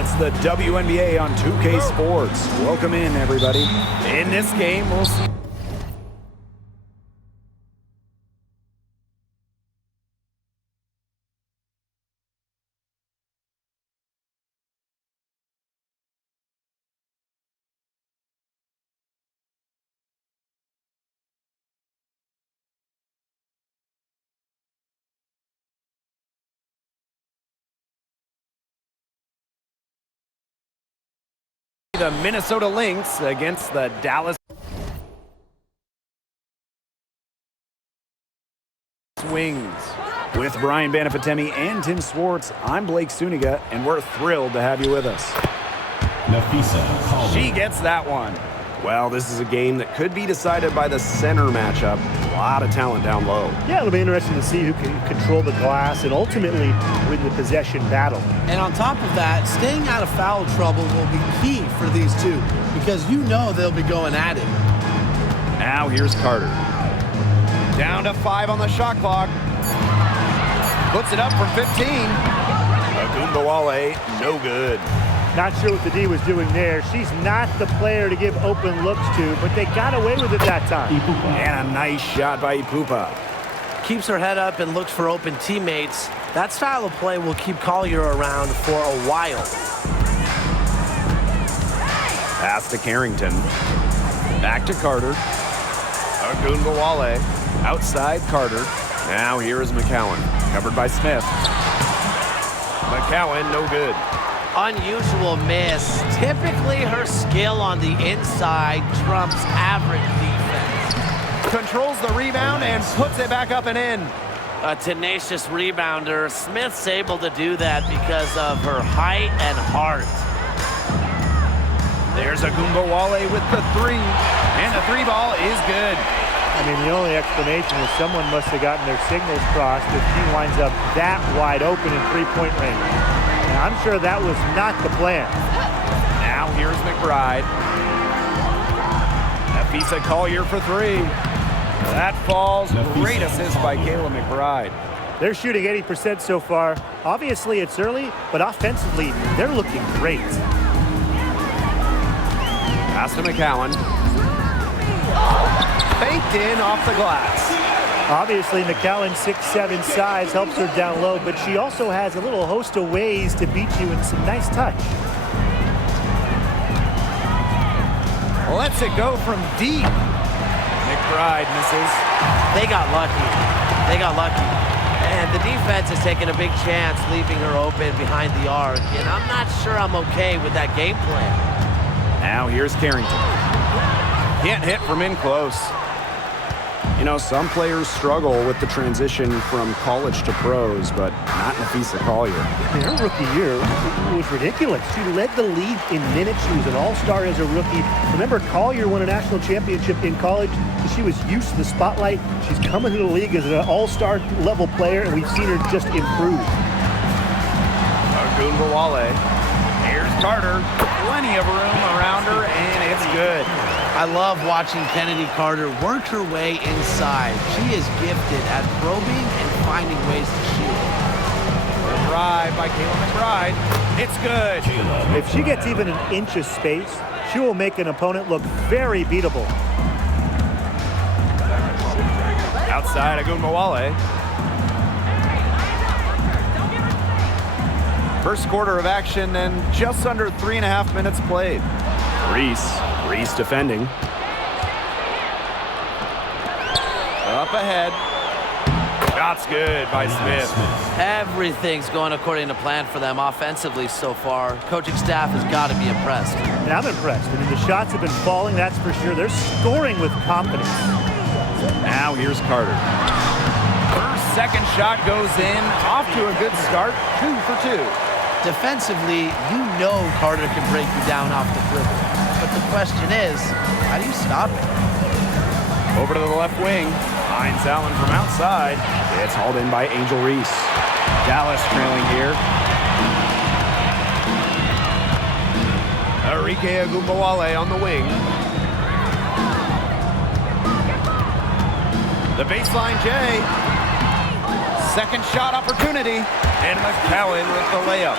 It's the WNBA on 2K Sports. Welcome in, everybody. In this game, we'll see the Minnesota Lynx against the Dallas Wings. With Brian Banafitemi and Tim Swartz, I'm Blake Suniga, and we're thrilled to have you with us. She gets that one. Well, this is a game that could be decided by the center matchup. A lot of talent down low. Yeah, it'll be interesting to see who can control the glass and ultimately win the possession battle. And on top of that, staying out of foul trouble will be key for these two because you know they'll be going at it. Now here's Carter. Down to 5 on the shot clock. Puts it up from 15. Agumbawale, no good. Not sure what the D was doing there. She's not the player to give open looks to, but they got away with it that time. And a nice shot by Ipupa. Keeps her head up and looks for open teammates. That style of play will keep Collier around for a while. Pass to Carrington. Back to Carter. Agumbawale. Outside Carter. Now here is McCowan. Covered by Smith. McCowan, no good. Unusual miss. Typically her skill on the inside trumps average defense. Controls the rebound and puts it back up and in. A tenacious rebounder. Smith's able to do that because of her height and heart. There's Agumbawale with the 3. And the 3 ball is good. I mean, the only explanation is someone must have gotten their signals crossed if she winds up that wide open in three-point range. Now, I'm sure that was not the plan. Now here's McBride. Afisa Collier for 3. That falls. Great assist by Kayla McBride. They're shooting 80% so far. Obviously, it's early, but offensively, they're looking great. Pass to McCowan. Faked in off the glass. Obviously, McCowan's 6'7" size helps her down low, but she also has a little host of ways to beat you in some nice touch. Lets it go from deep. McBride misses. They got lucky. They got lucky. And the defense has taken a big chance leaving her open behind the arc, and I'm not sure I'm okay with that game plan. Now here's Carrington. Can't hit from in close. You know, some players struggle with the transition from college to pros, but not Afisa Collier. Her rookie year was ridiculous. She led the league in minutes. She was an all-star as a rookie. Remember, Collier won a national championship in college. She was used to the spotlight. She's coming to the league as an all-star level player, and we've seen her just improve. Agumbawale. Here's Carter. Plenty of room around her, and it's good. I love watching Kennedy Carter work her way inside. She is gifted at probing and finding ways to shoot. Drive by Kayla McBride. It's good. If she gets even an inch of space, she will make an opponent look very beatable. Outside Agumbawale. First quarter of action and just under 3.5 minutes played. Reese defending. Up ahead. Shot's good by Smith. Everything's going according to plan for them offensively so far. Coaching staff has got to be impressed. And I'm impressed. I mean, the shots have been falling, that's for sure. They're scoring with confidence. Now here's Carter. Her second shot goes in. Off to a good start. 2 for 2. Defensively, you know Carter can break you down off the dribble. But the question is, how do you stop it? Over to the left wing. Finds Allen from outside. It's hauled in by Angel Reese. Dallas trailing here. Arike Agumbawale on the wing. The baseline J. Second shot opportunity. And McCowan with the layup.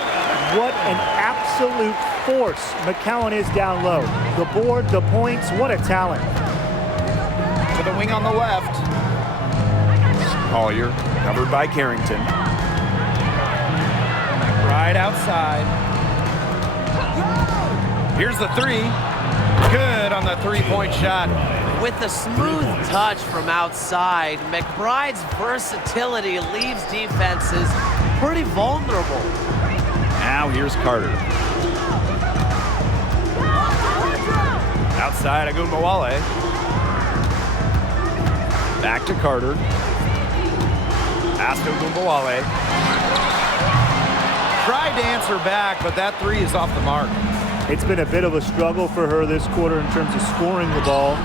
What an absolute force McCowan is down low. The board, the points, what a talent. To the wing on the left. Collier covered by Carrington. Right outside. Here's the three. Good on the three-point shot. With a smooth touch from outside, McBride's versatility leaves defenses pretty vulnerable. Now here's Carter. Outside Agumbawale. Back to Carter. Pass to Agumbawale. Tried to answer back, but that three is off the mark. It's been a bit of a struggle for her this quarter in terms of scoring the ball.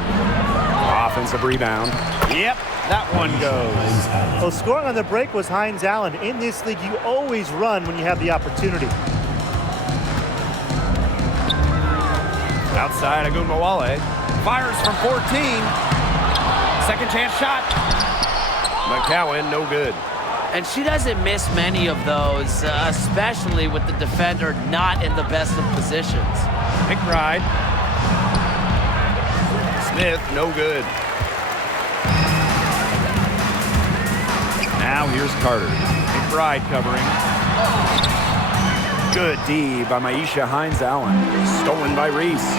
Offensive rebound. Yep, that one goes. Well, scoring on the break was Hines Allen. In this league, you always run when you have the opportunity. Outside Agumbawale. Fires from 14. Second chance shot. McCowan, no good. And she doesn't miss many of those, especially with the defender not in the best of positions. McBride. Smith, no good. Now here's Carter. McBride covering. Good D by Maisha Hines Allen. Stolen by Reese.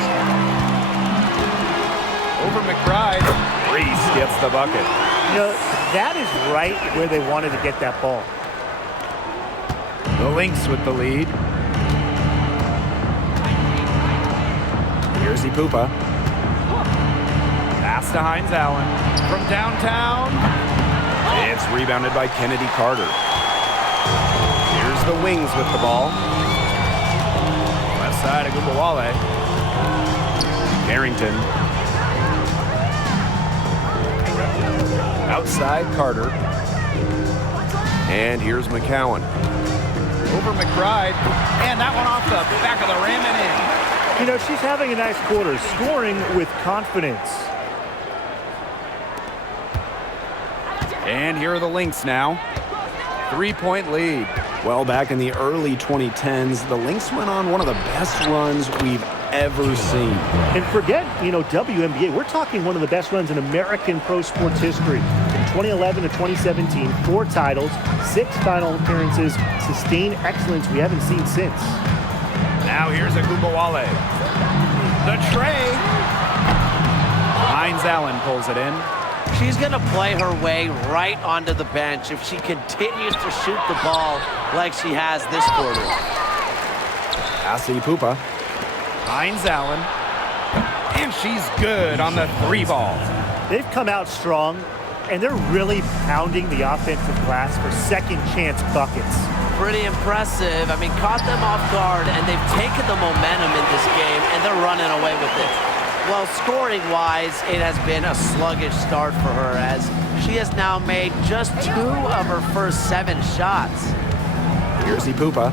Over McBride. Reese gets the bucket. You know, that is right where they wanted to get that ball. The Lynx with the lead. Here's Ipupa. Pass to Hines Allen. From downtown. It's rebounded by Kennedy Carter. Here's the Wings with the ball. Left side Agumbawale. Carrington. Outside Carter. And here's McCowan. Over McBride. And that one off the back of the rim and in. You know, she's having a nice quarter, scoring with confidence. And here are the Lynx now. 3-point lead. Well, back in the early 2010s, the Lynx went on one of the best runs we've ever seen. And forget, you know, WNBA. We're talking one of the best runs in American pro sports history. From 2011 to 2017, 4 titles, 6 final appearances, sustained excellence we haven't seen since. Now here's Agumbawale. The tray. Hines Allen pulls it in. She's going to play her way right onto the bench if she continues to shoot the ball like she has this quarter. Pass to Ipupa. Hines Allen. And she's good on the 3-ball. They've come out strong, and they're really pounding the offensive glass for second chance buckets. Pretty impressive. I mean, caught them off guard, and they've taken the momentum in this game, and they're running away with it. Well, scoring-wise, it has been a sluggish start for her as she has now made just 2 of her first 7 shots. Here's Ipupa.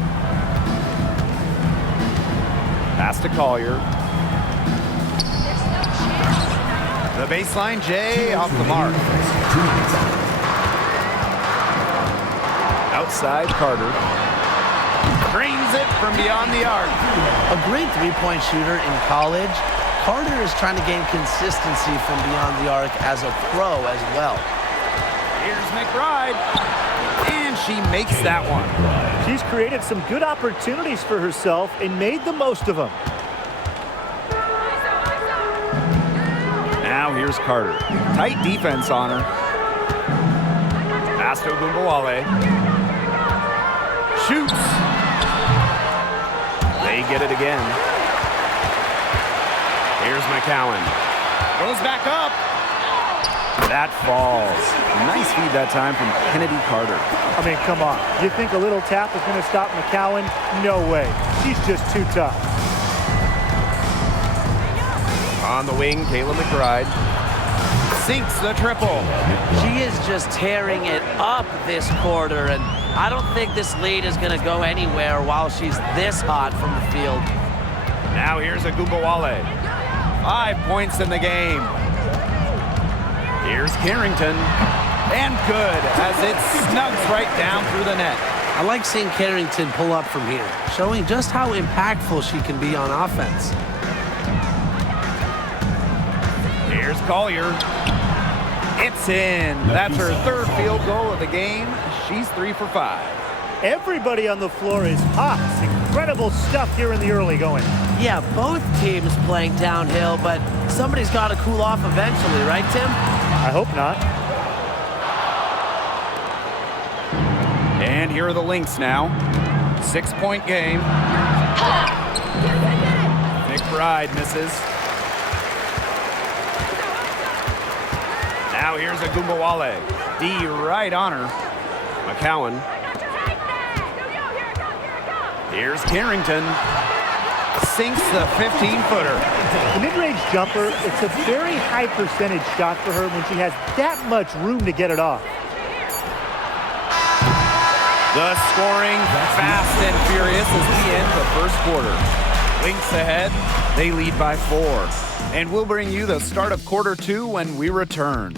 Pass to Collier. The baseline J off the mark. Outside Carter. Drains it from beyond the arc. A great three-point shooter in college, Carter is trying to gain consistency from beyond the arc as a pro as well. Here's McBride. And she makes that one. She's created some good opportunities for herself and made the most of them. Now here's Carter. Tight defense on her. Pass to Agumbawale. Shoots. They get it again. Here's McCowan. Goes back up. That falls. Nice feed that time from Kennedy Carter. I mean, come on. You think a little tap is going to stop McCowan? No way. She's just too tough. On the wing, Kayla McBride. Sinks the triple. She is just tearing it up this quarter, and I don't think this lead is going to go anywhere while she's this hot from the field. Now here's Agumbawale. 5 points in the game. Here's Carrington. And good, as it snugs right down through the net. I like seeing Carrington pull up from here, showing just how impactful she can be on offense. Here's Collier. It's in. That's her third field goal of the game. She's 3 for 5. Everybody on the floor is hot. It's incredible stuff here in the early going. Yeah, both teams playing downhill, but somebody's got to cool off eventually, right, Tim? I hope not. And here are the Lynx now. 6-point game. McBride misses. Now here's a Gumbawale. D right on her. McCowan. Here's Carrington. Sinks the 15-footer. The mid-range jumper, it's a very high percentage shot for her when she has that much room to get it off. The scoring fast and furious as we end the first quarter. Lynx ahead. They lead by 4. And we'll bring you the start of quarter 2 when we return.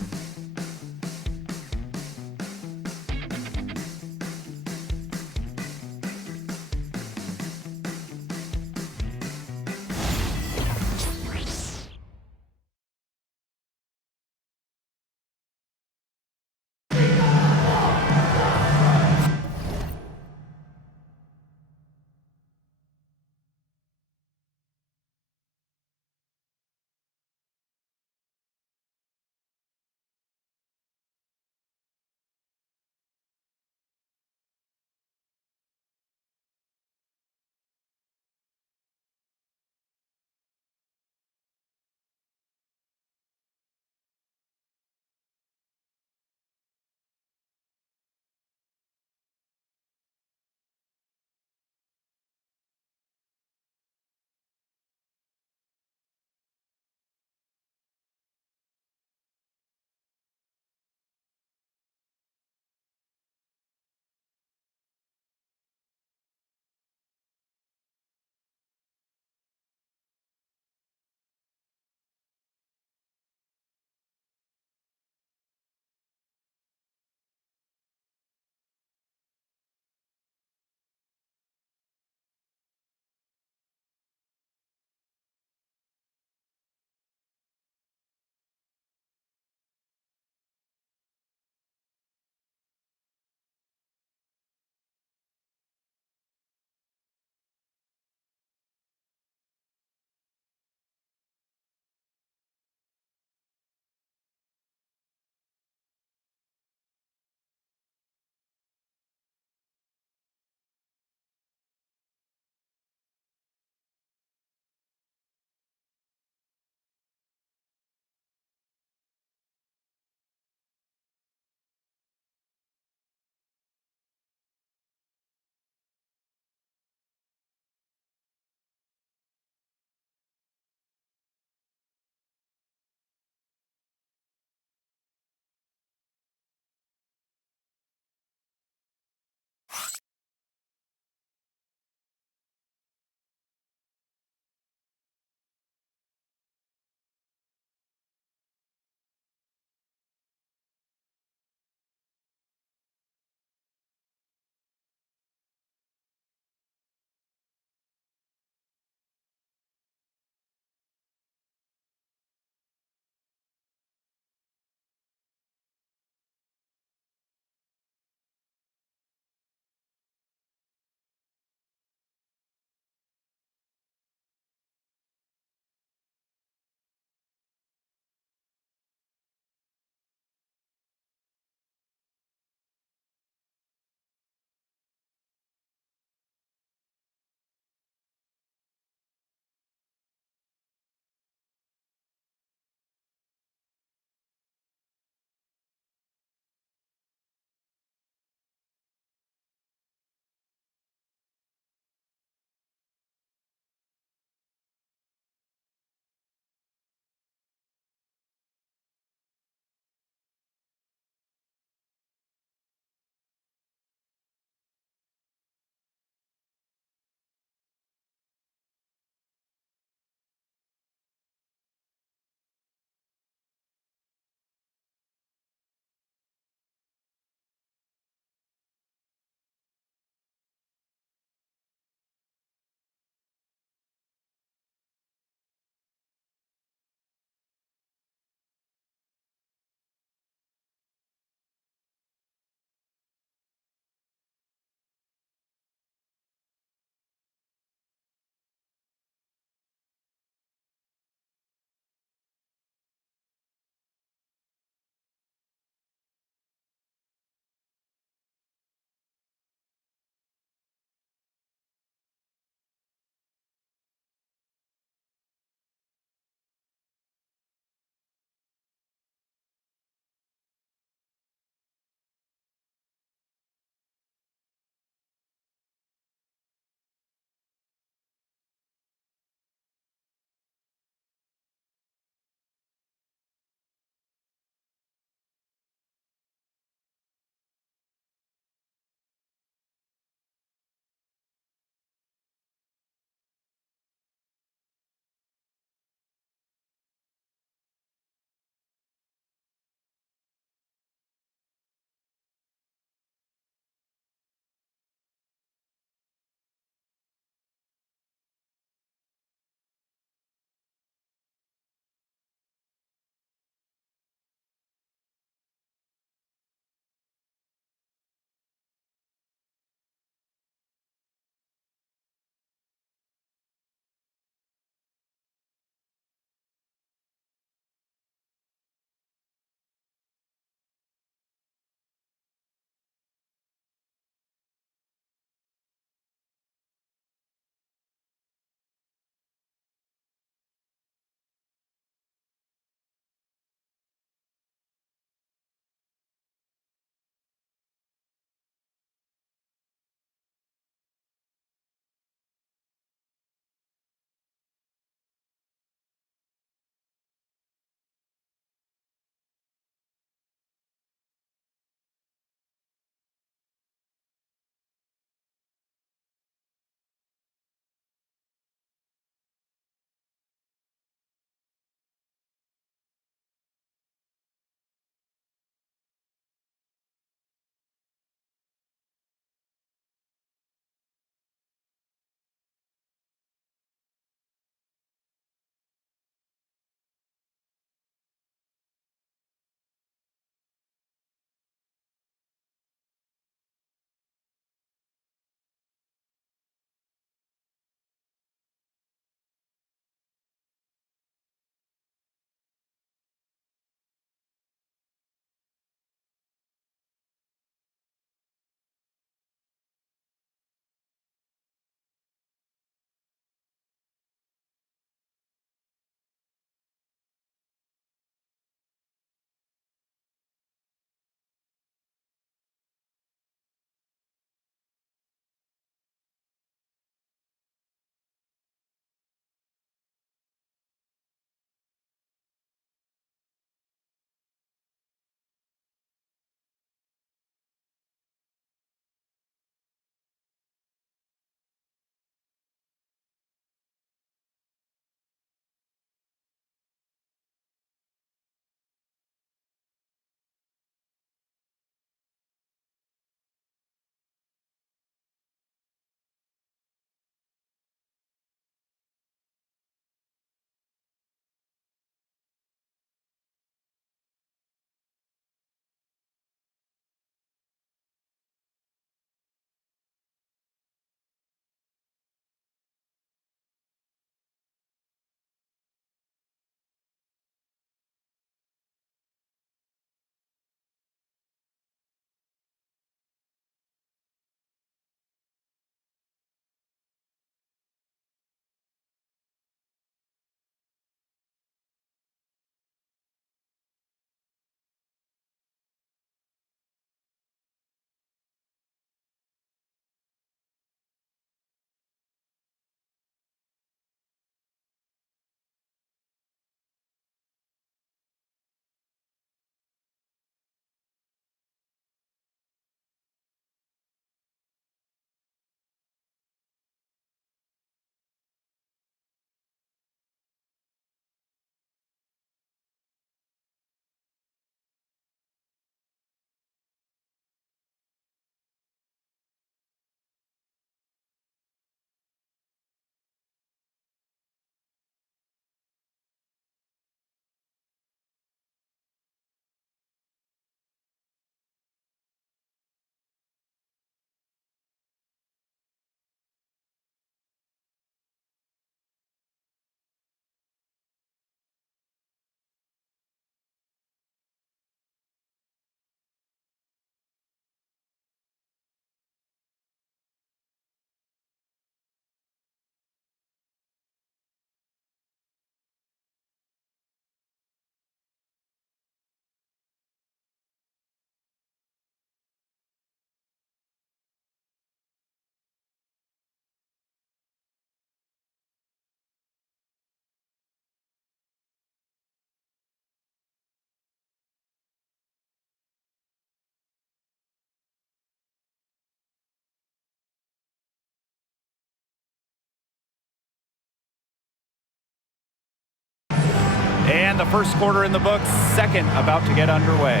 And the first quarter in the books, second about to get underway.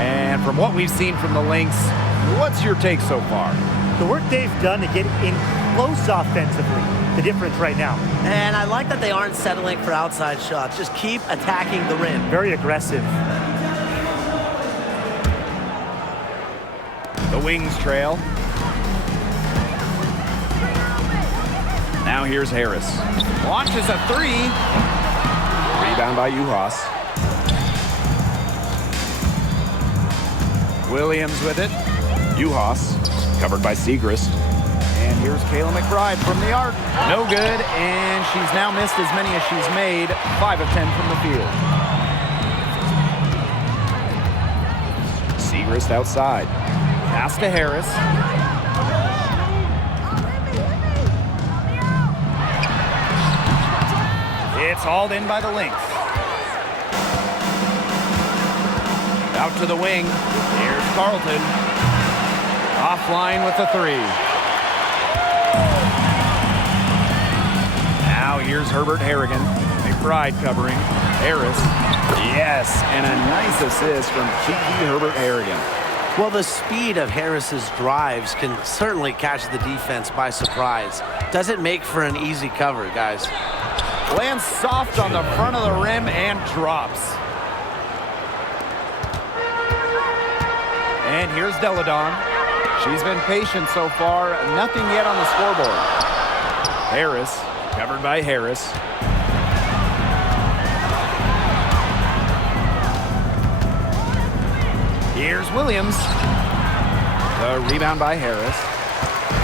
And from what we've seen from the Lynx, what's your take so far? The work they've done to get in close offensively, the difference right now. And I like that they aren't settling for outside shots. Just keep attacking the rim. Very aggressive. The Wings trail. Now here's Harris. Launches a three. Rebound by Uhas. Williams with it. Uhas covered by Segrist. And here's Kayla McBride from the arc. No good, and she's now missed as many as she's made. 5 of 10 from the field. Segrist outside. Pass to Harris. It's hauled in by the Lynx. Out to the wing. Here's Carlton. Offline with the three. Now here's Herbert Harrigan. McBride covering. Harris. Yes, and a nice assist from Kiki Herbert Harrigan. Well, the speed of Harris's drives can certainly catch the defense by surprise. Doesn't make for an easy cover, guys. Lands soft on the front of the rim and drops. And here's Deladon. She's been patient so far. Nothing yet on the scoreboard. Harris, covered by Harris. Here's Williams. The rebound by Harris.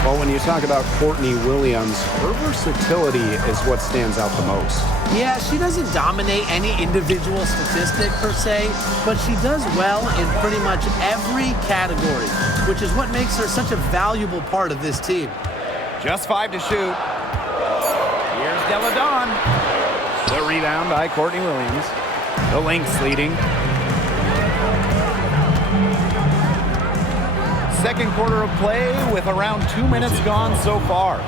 Well, when you talk about Courtney Williams, her versatility is what stands out the most. Yeah, she doesn't dominate any individual statistic per se, but she does well in pretty much every category, which is what makes her such a valuable part of this team. Just 5 to shoot. Here's Deladon. The rebound by Courtney Williams. The Lynx leading. Second quarter of play with around 2 minutes gone so far.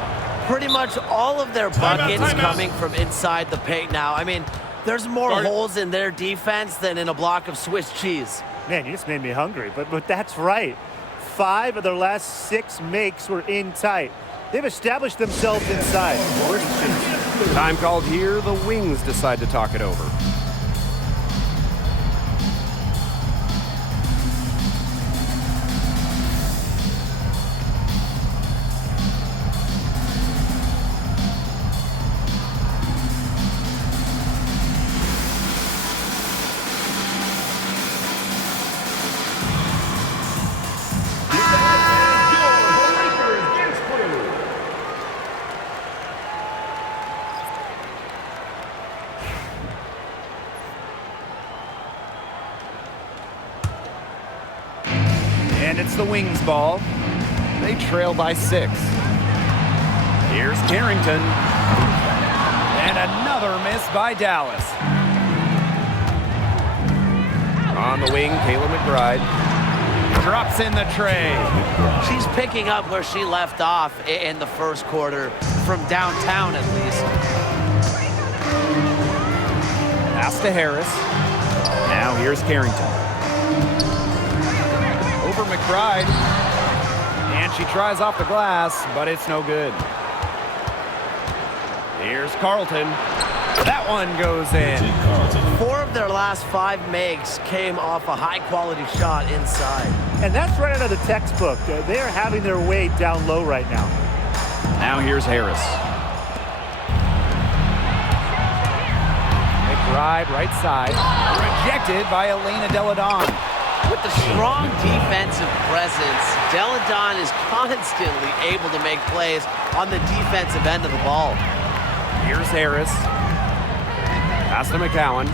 Pretty much all of their buckets coming from inside the paint now. I mean, there's more holes in their defense than in a block of Swiss cheese. Man, you just made me hungry, but that's right. 5 of their last 6 makes were in tight. They've established themselves inside. Time called here. The Wings decide to talk it over. And it's the Wings ball. They trail by 6. Here's Carrington. And another miss by Dallas. On the wing, Kayla McBride. Drops in the tray. She's picking up where she left off in the first quarter, from downtown at least. Pass to Harris. Now here's Carrington. Over McBride. And she tries off the glass, but it's no good. Here's Carlton. That one goes in. 4 of their last 5 makes came off a high-quality shot inside. And that's right out of the textbook. They are having their way down low right now. Now here's Harris. McBride, right side. Rejected by Elena Deladon. With the strong defensive presence, Deladon is constantly able to make plays on the defensive end of the ball. Here's Harris. Pass to McCowan.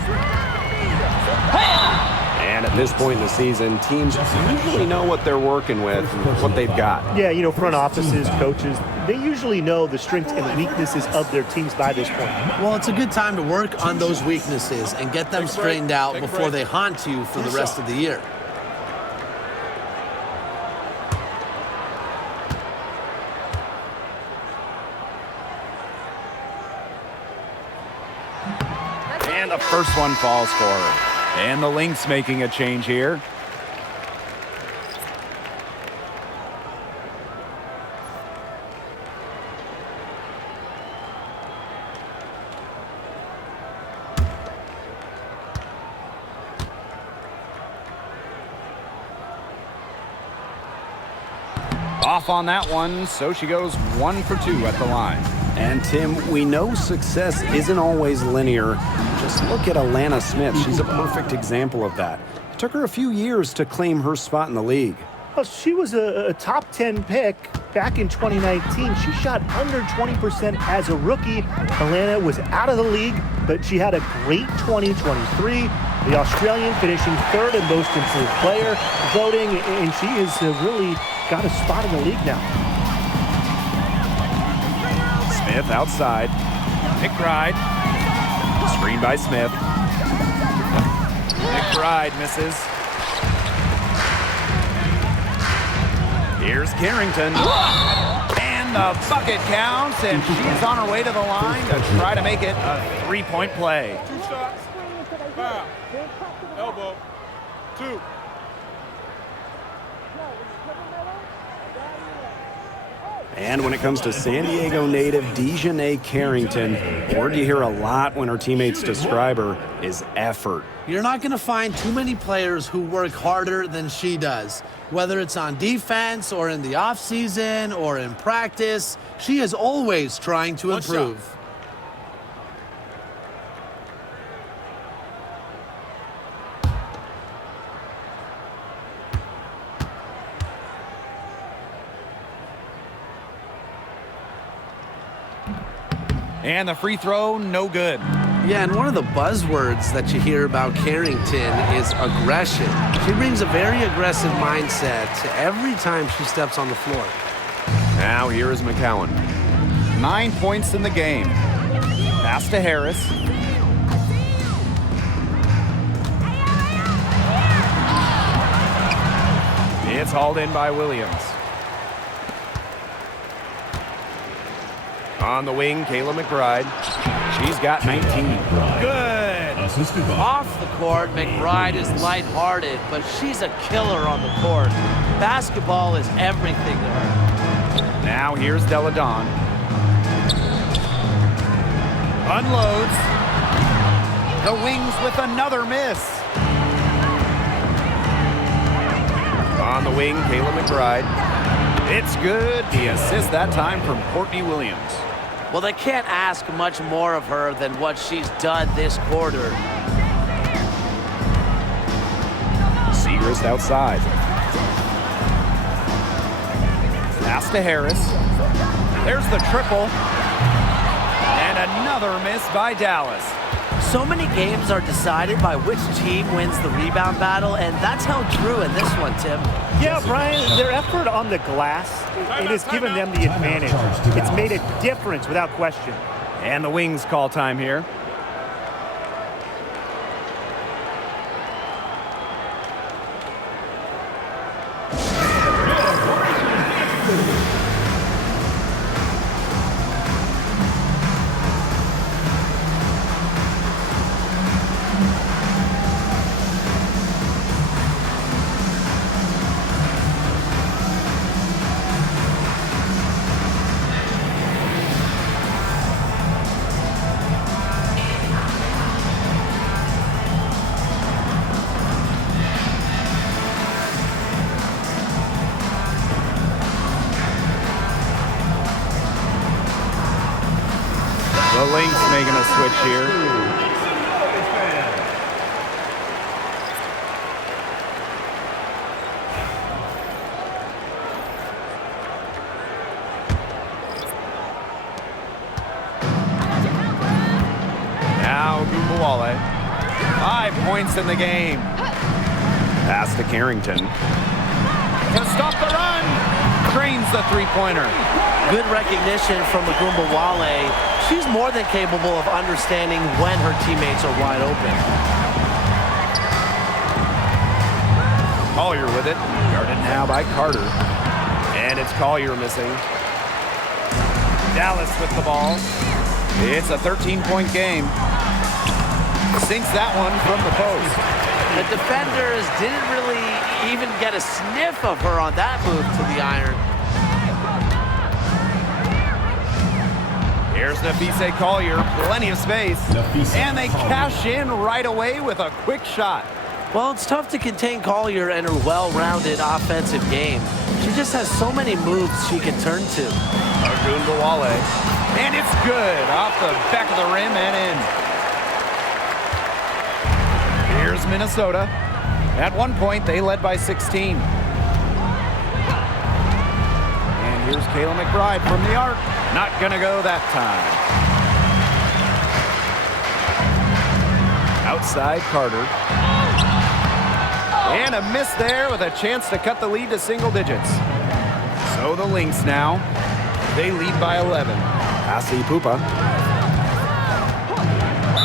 And at this point in the season, teams usually know what they're working with, what they've got. Yeah, you know, front offices, coaches, they usually know the strengths and weaknesses of their teams by this point. Well, it's a good time to work on those weaknesses and get them straightened out before they haunt you for the rest of the year. And the first one falls for her. And the Lynx making a change here. Off on that one, so she goes 1 for 2 at the line. And Tim, we know success isn't always linear. Just look at Alana Smith. She's a perfect example of that. It took her a few years to claim her spot in the league. Well, she was a top 10 pick back in 2019. She shot under 20% as a rookie. Alana was out of the league, but she had a great 2023. The Australian finishing third in most improved player voting, and she has really got a spot in the league now. Smith outside. McBride. Screen by Smith. McBride misses. Here's Carrington. And the bucket counts, and she's on her way to the line to try to make it a 3-point play. 2 shots. Foul. Elbow. 2. And when it comes to San Diego native Dejanay Carrington, the word you hear a lot when her teammates describe her is effort. You're not going to find too many players who work harder than she does. Whether it's on defense or in the offseason or in practice, she is always trying to improve. And the free throw, no good. Yeah, and one of the buzzwords that you hear about Carrington is aggression. She brings a very aggressive mindset every time she steps on the floor. Now here is McCowan. 9 points in the game. Pass to Harris. It's hauled in by Williams. On the wing, Kayla McBride. She's got 19. Good. Off the court, McBride is lighthearted, but she's a killer on the court. Basketball is everything to her. Now here's Deladon. Unloads. The Wings with another miss. On the wing, Kayla McBride. It's good. The assist that time from Courtney Williams. Well, they can't ask much more of her than what she's done this quarter. Segrist outside. Pass to Harris. There's the triple. And another miss by Dallas. So many games are decided by which team wins the rebound battle, and that's held true in this one, Tim. Yeah, Brian, their effort on the glass, it has given them the advantage. It's made a difference without question. And the Wings call time here. The Lynx making a switch here. Now Gumbawale. 5 points in the game. Pass to Carrington. To stop the run. Drains the three-pointer. Good recognition from Gumbawale. She's more than capable of understanding when her teammates are wide open. Collier with it. Guarded now by Carter. And it's Collier missing. Dallas with the ball. It's a 13-point game. Sinks that one from the post. The defenders didn't really even get a sniff of her on that move to the iron. Here's Nafise Collier, plenty of space. And they cash in right away with a quick shot. Well, it's tough to contain Collier and her well-rounded offensive game. She just has so many moves she can turn to. Ogunbowale. And it's good off the back of the rim and in. Here's Minnesota. At one point, they led by 16. And here's Kayla McBride from the arc. Not gonna go that time. Outside Carter. And a miss there with a chance to cut the lead to single digits. So the Lynx now, they lead by 11. Asi Pupa.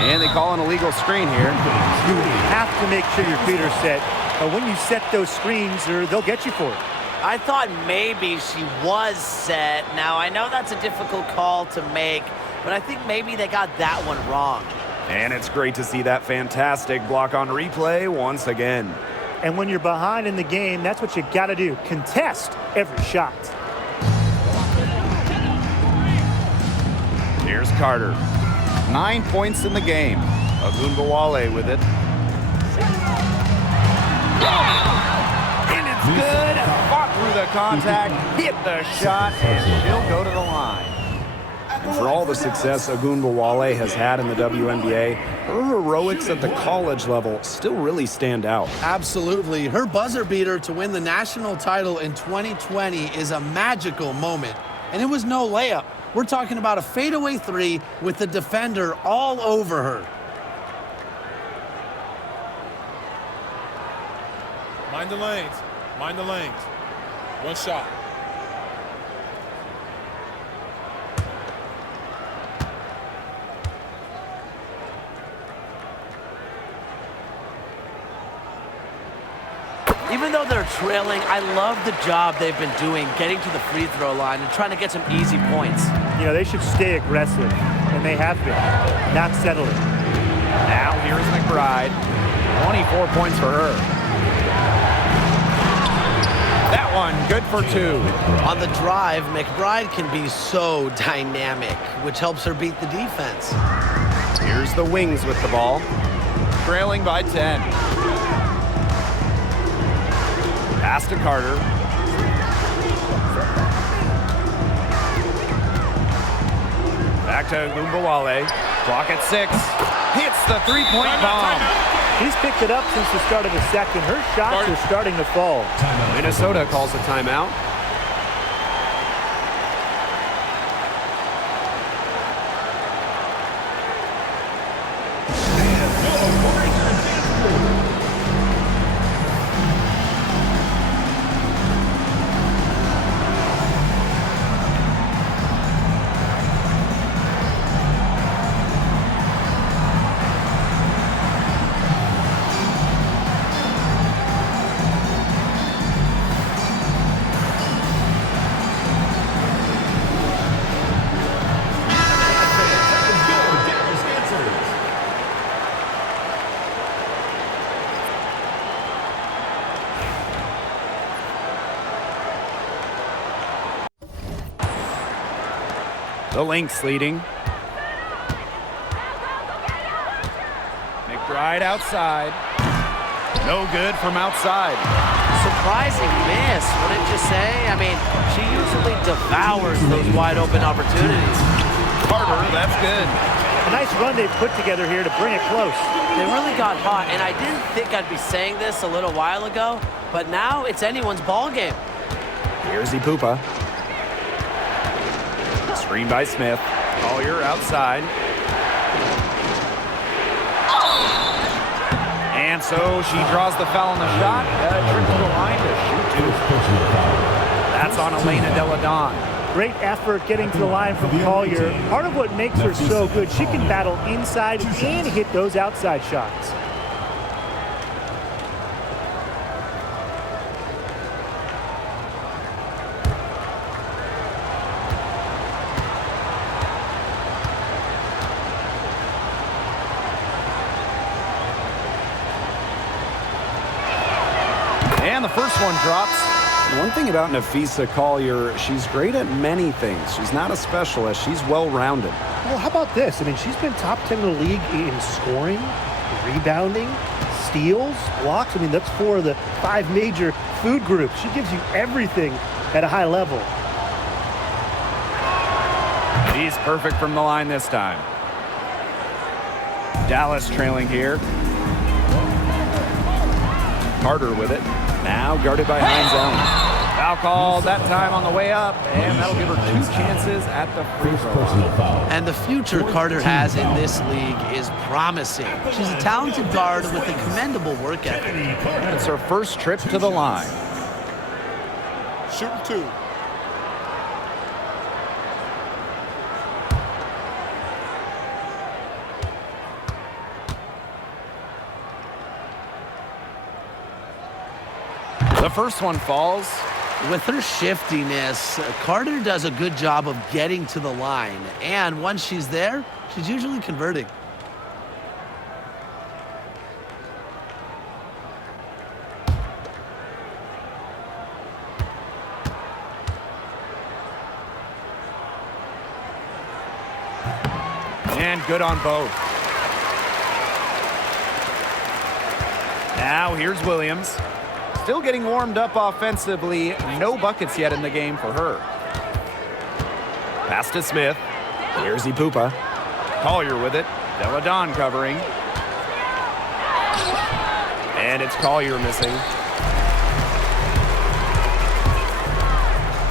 And they call an illegal screen here. You have to make sure your feet are set. When you set those screens, they'll get you for it. I thought maybe she was set. Now, I know that's a difficult call to make, but I think maybe they got that one wrong. And it's great to see that fantastic block on replay once again. And when you're behind in the game, that's what you got to do. Contest every shot. Here's Carter. 9 points in the game. Ogunbowale with it. And it's good. Fought through the contact, hit the shot, and she'll go to the line. And for all the success Ogunbowale has had in the WNBA, her heroics at the college level still really stand out. Absolutely. Her buzzer beater to win the national title in 2020 is a magical moment. And it was no layup. We're talking about a fadeaway three with the defender all over her. Mind the lanes. Mind the lanes. One shot. Even though they're trailing, I love the job they've been doing getting to the free throw line and trying to get some easy points. You know, they should stay aggressive, and they have been, not settling. Now here's McBride. 24 points for her. That one, good for 2. On the drive, McBride can be so dynamic, which helps her beat the defense. Here's the Wings with the ball. Trailing by 10. Pass to Carter. Back to Ogunbowale. Clock at 6. Hits the three-point bomb. He's picked it up since the start of the second. Her shots are starting to fall. Minnesota calls a timeout. The Lynx leading. McBride outside. No good from outside. Surprising miss, wouldn't you say? I mean, she usually devours those wide open opportunities. Carter, that's good. A nice run they've put together here to bring it close. They really got hot, and I didn't think I'd be saying this a little while ago, but now it's anyone's ball game. Here's Ipupa. Screen by Smith. Collier outside. And so she draws the foul on the shot. Trip to the line to shoot 2. That's on Elena Delle Donne. Great effort getting to the line from Collier. Part of what makes her so good, she can battle inside and hit those outside shots. And the first one drops. One thing about Nafisa Collier, she's great at many things. She's not a specialist. She's well-rounded. Well, how about this? I mean, she's been top 10 in the league in scoring, rebounding, steals, blocks. I mean, that's 4 of the 5 major food groups. She gives you everything at a high level. She's perfect from the line this time. Dallas trailing here. Carter with it. Now guarded by Hines Allen. Foul call that time on the way up, and that'll give her 2 chances at the free throw line. And the future Carter has in this league is promising. She's a talented guard with a commendable work ethic. It's her first trip to the line. Shooting 2. The first one falls. With her shiftiness, Carter does a good job of getting to the line. And once she's there, she's usually converting. And good on both. Now here's Williams. Still getting warmed up offensively. No buckets yet in the game for her. Pass to Smith. Here's Ipupa. Collier with it. Deladon covering. And it's Collier missing.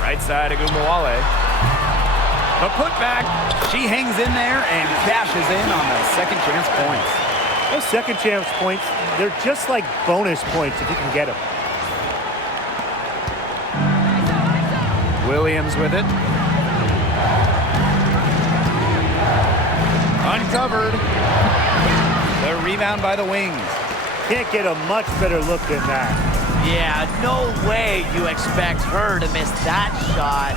Right side of Gumbawale. The putback. She hangs in there and cashes in on the second chance points. Those second chance points, they're just like bonus points if you can get them. Williams with it. Uncovered. The rebound by the Wings. Can't get a much better look than that. Yeah, no way you expect her to miss that shot.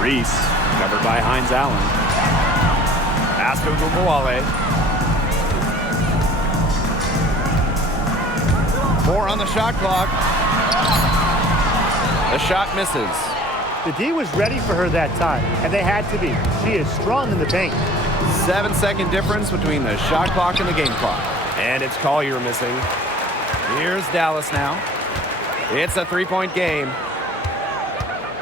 Reese, covered by Hines Allen. Pass to Gumbawale. 4 on the shot clock. The shot misses. The D was ready for her that time, and they had to be. She is strong in the paint. 7-second difference between the shot clock and the game clock. And it's Collier missing. Here's Dallas now. It's a 3-point game.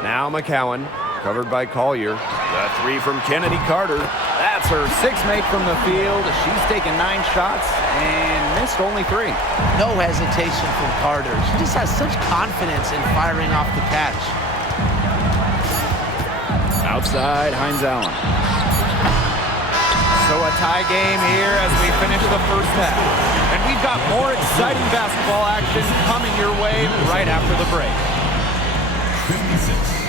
Now McCowan, covered by Collier. The 3 from Kennedy Carter. That's her 6th make from the field. She's taken 9 shots and missed only 3. No hesitation from Carter. She just has such confidence in firing off the catch. Outside, Hines Allen. So a tie game here as we finish the first half. And we've got more exciting basketball action coming your way right after the break. 56.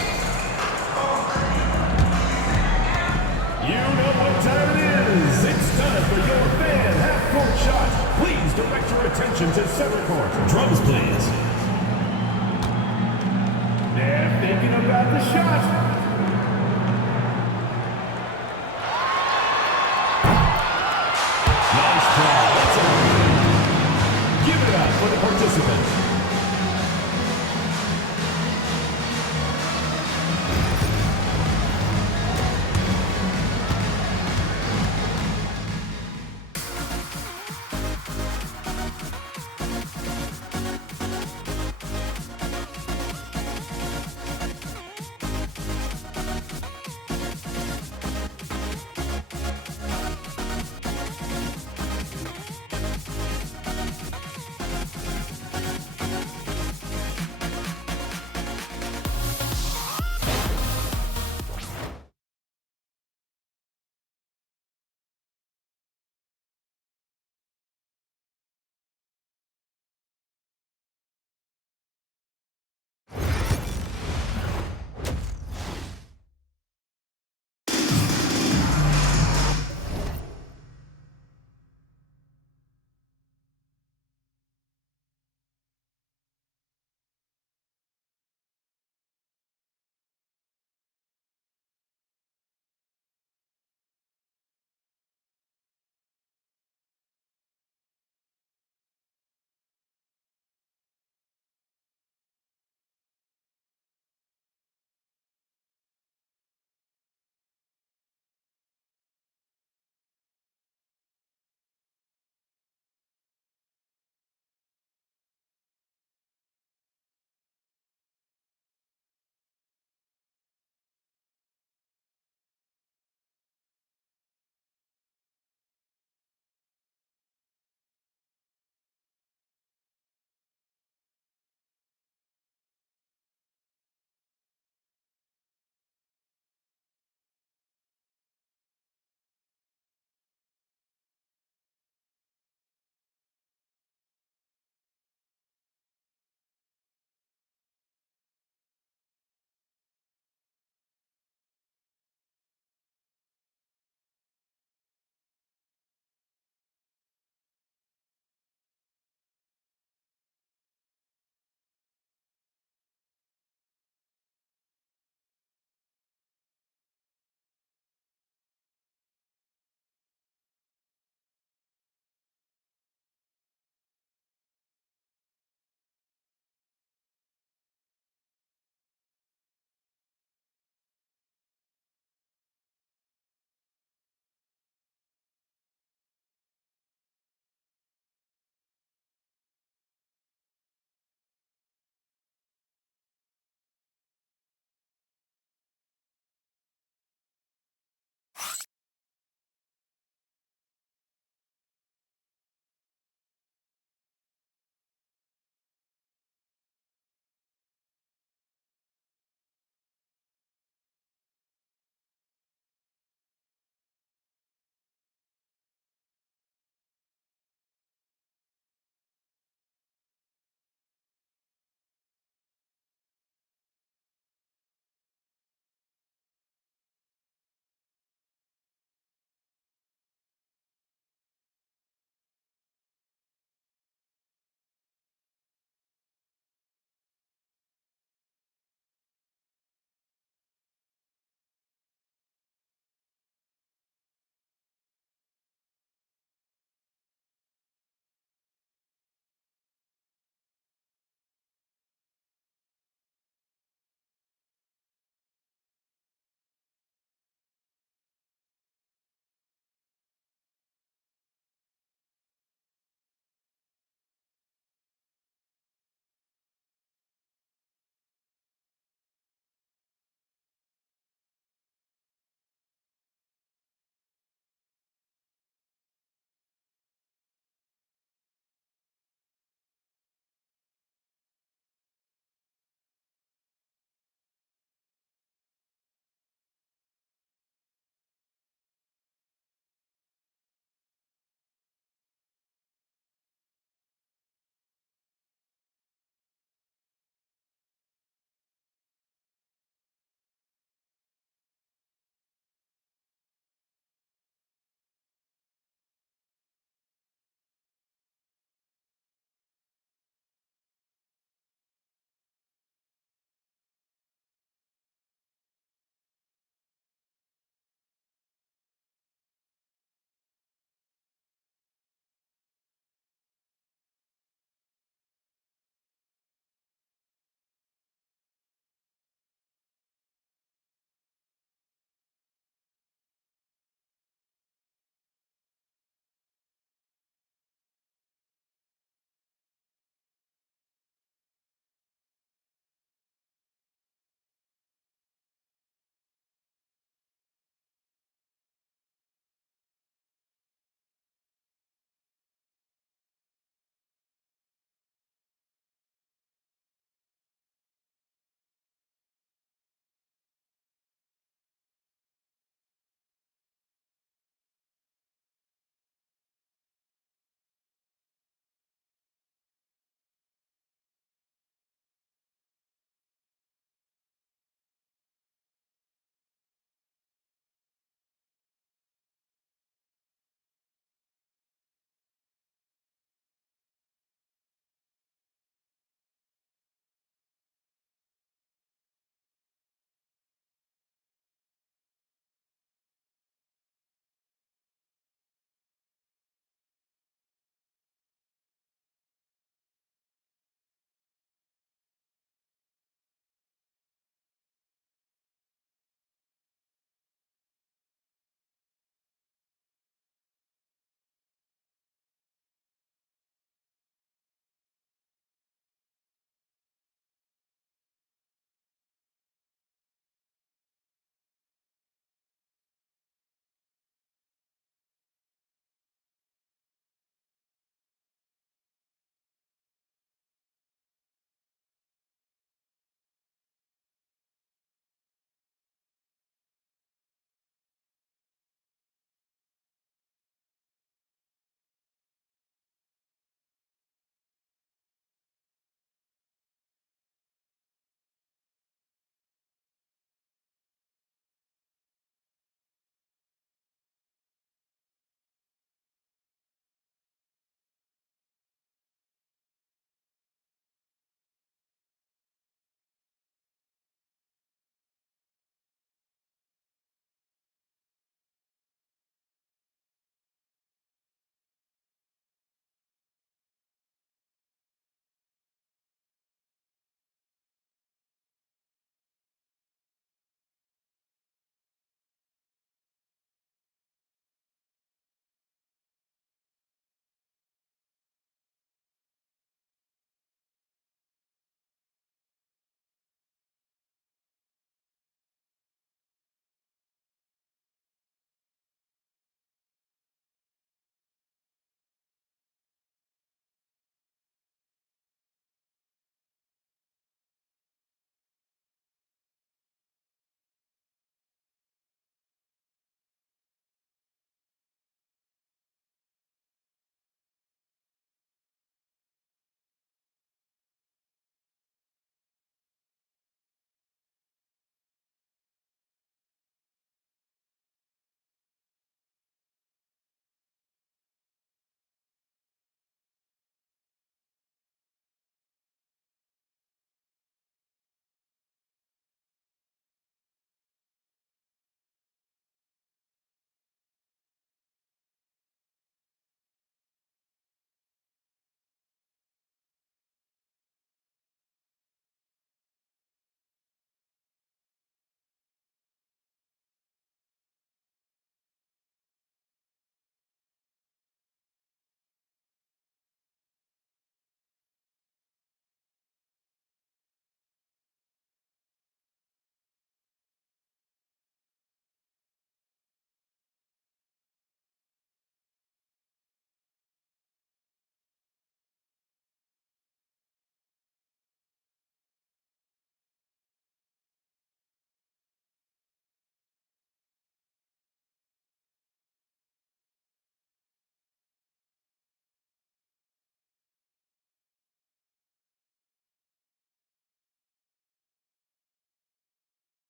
You know what time it is. It's time for your fan half-court shot. Please direct your attention to center court. Drums, please. They're thinking about the shot. Nice try. That's it. Give it up for the participant.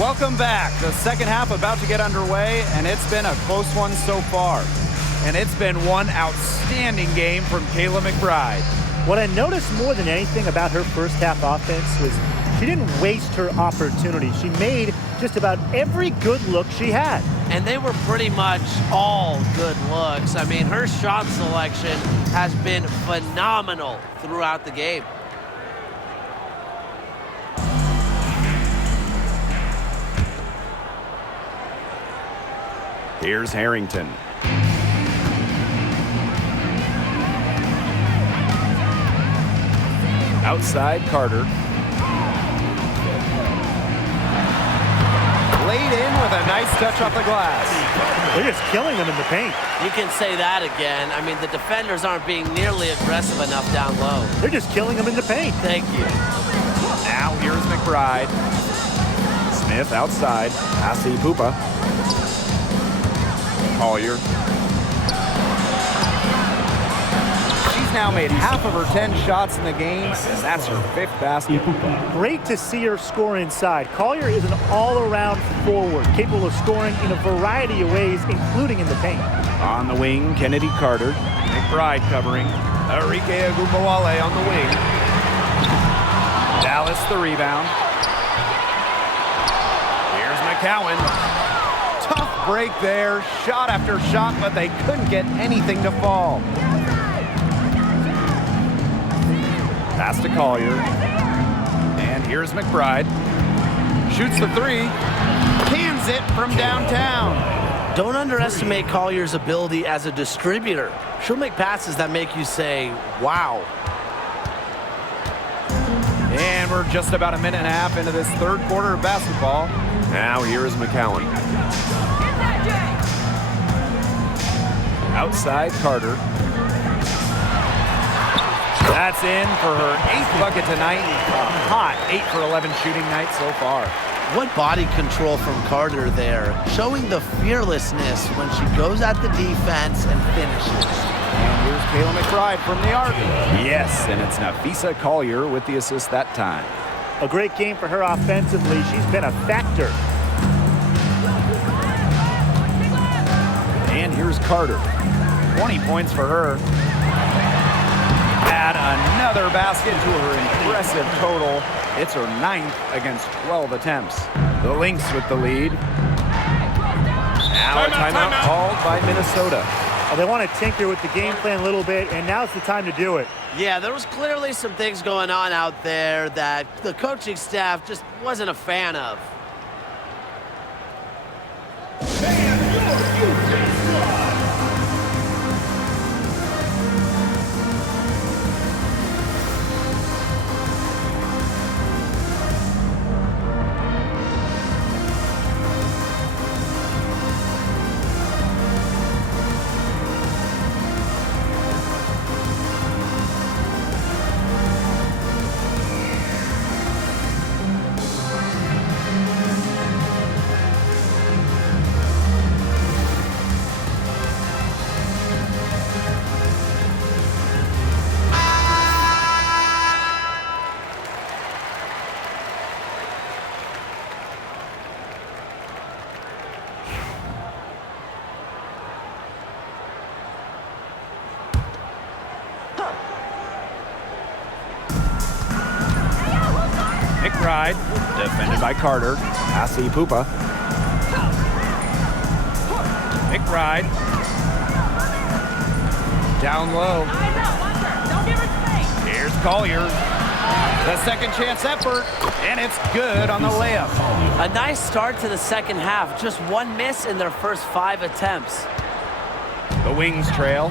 Welcome back. The second half about to get underway, and it's been a close one so far. And it's been one outstanding game from Kayla McBride. What I noticed more than anything about her first half offense was she didn't waste her opportunity. She made just about every good look she had. And they were pretty much all good looks. I mean, her shot selection has been phenomenal throughout the game. Here's Harrington. Outside, Carter. Laid in with a nice touch off the glass. They're just killing them in the paint. You can say that again. I mean, the defenders aren't being nearly aggressive enough down low. They're just killing them in the paint. Thank you. Now here's McBride. Smith outside. Asi Pupa. Collier. She's now made half of her 10 shots in the game, and that's her 5th basket. Great to see her score inside. Collier is an all-around forward, capable of scoring in a variety of ways, including in the paint. On the wing, Kennedy Carter. McBride covering. Arike Agumbawale on the wing. Dallas the rebound. Here's McCowan. Tough break there. Shot after shot, but they couldn't get anything to fall. Pass to Collier. And here's McBride. Shoots the 3. Cans it from downtown. Don't underestimate Collier's ability as a distributor. She'll make passes that make you say, wow. And we're just about a minute and a half into this third quarter of basketball. Now here is McCowan. Outside, Carter. That's in for her 8th bucket tonight. A hot 8 for 11 shooting night so far. What body control from Carter there, showing the fearlessness when she goes at the defense and finishes. And here's Kayla McBride from the arc. Yes, and it's Nafisa Collier with the assist that time. A great game for her offensively. She's been a factor. And here's Carter. 20 points for her. Add another basket to her impressive total. It's her 9th against 12 attempts. The Lynx with the lead. Now a timeout called by Minnesota. Well, they want to tinker with the game plan a little bit, and now's the time to do it. Yeah, there was clearly some things going on out there that the coaching staff just wasn't a fan of. McBride, defended by Carter. Asi Pupa. McBride. Down low. Here's Collier. The second chance effort, and it's good on the layup. A nice start to the second half. Just one miss in their first 5 attempts. The Wings trail.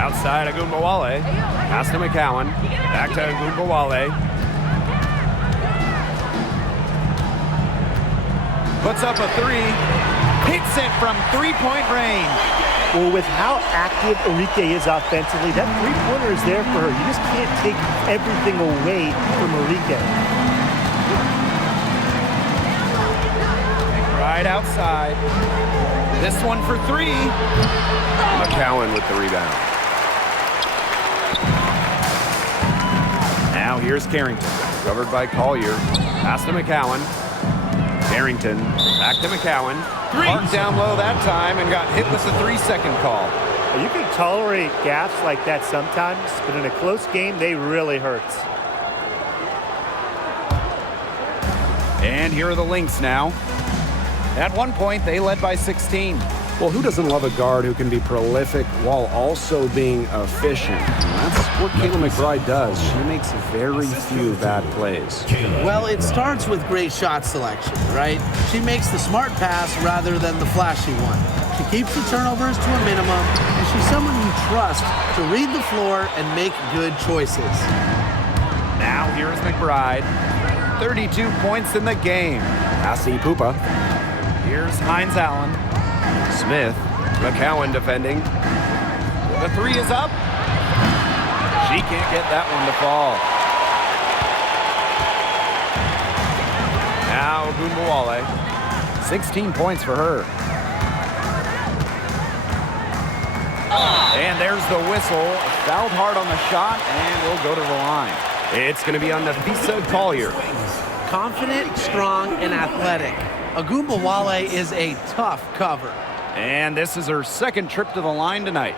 Outside Agumbawale. Pass to McCowan. Back to Agumbawale. Puts up a 3. Hits it from 3-point range. Well, with how active Arike is offensively, that three-pointer is there for her. You just can't take everything away from Arike. Right outside. This one for 3. McCowan with the rebound. Now here's Carrington. Covered by Collier. Pass to McCowan. Carrington. Back to McCowan. Marked down low that time and got hit with the 3-second call. You can tolerate gaffes like that sometimes, but in a close game, they really hurt. And here are the Lynx now. At one point, they led by 16. Well, who doesn't love a guard who can be prolific while also being efficient? And that's what Kayla McBride does. She makes very few bad plays. Well, it starts with great shot selection, right? She makes the smart pass rather than the flashy one. She keeps the turnovers to a minimum, and she's someone you trust to read the floor and make good choices. Now here's McBride. 32 points in the game. Passy Pupa. Here's Hines Allen. Smith. McCowan defending. The 3 is up. She can't get that one to fall. Now Gumbawale. 16 points for her. And there's the whistle. Fouled hard on the shot, and we'll go to the line. It's going to be on Nafisa Collier. Confident, strong, and athletic. Agumbawale is a tough cover. And this is her second trip to the line tonight.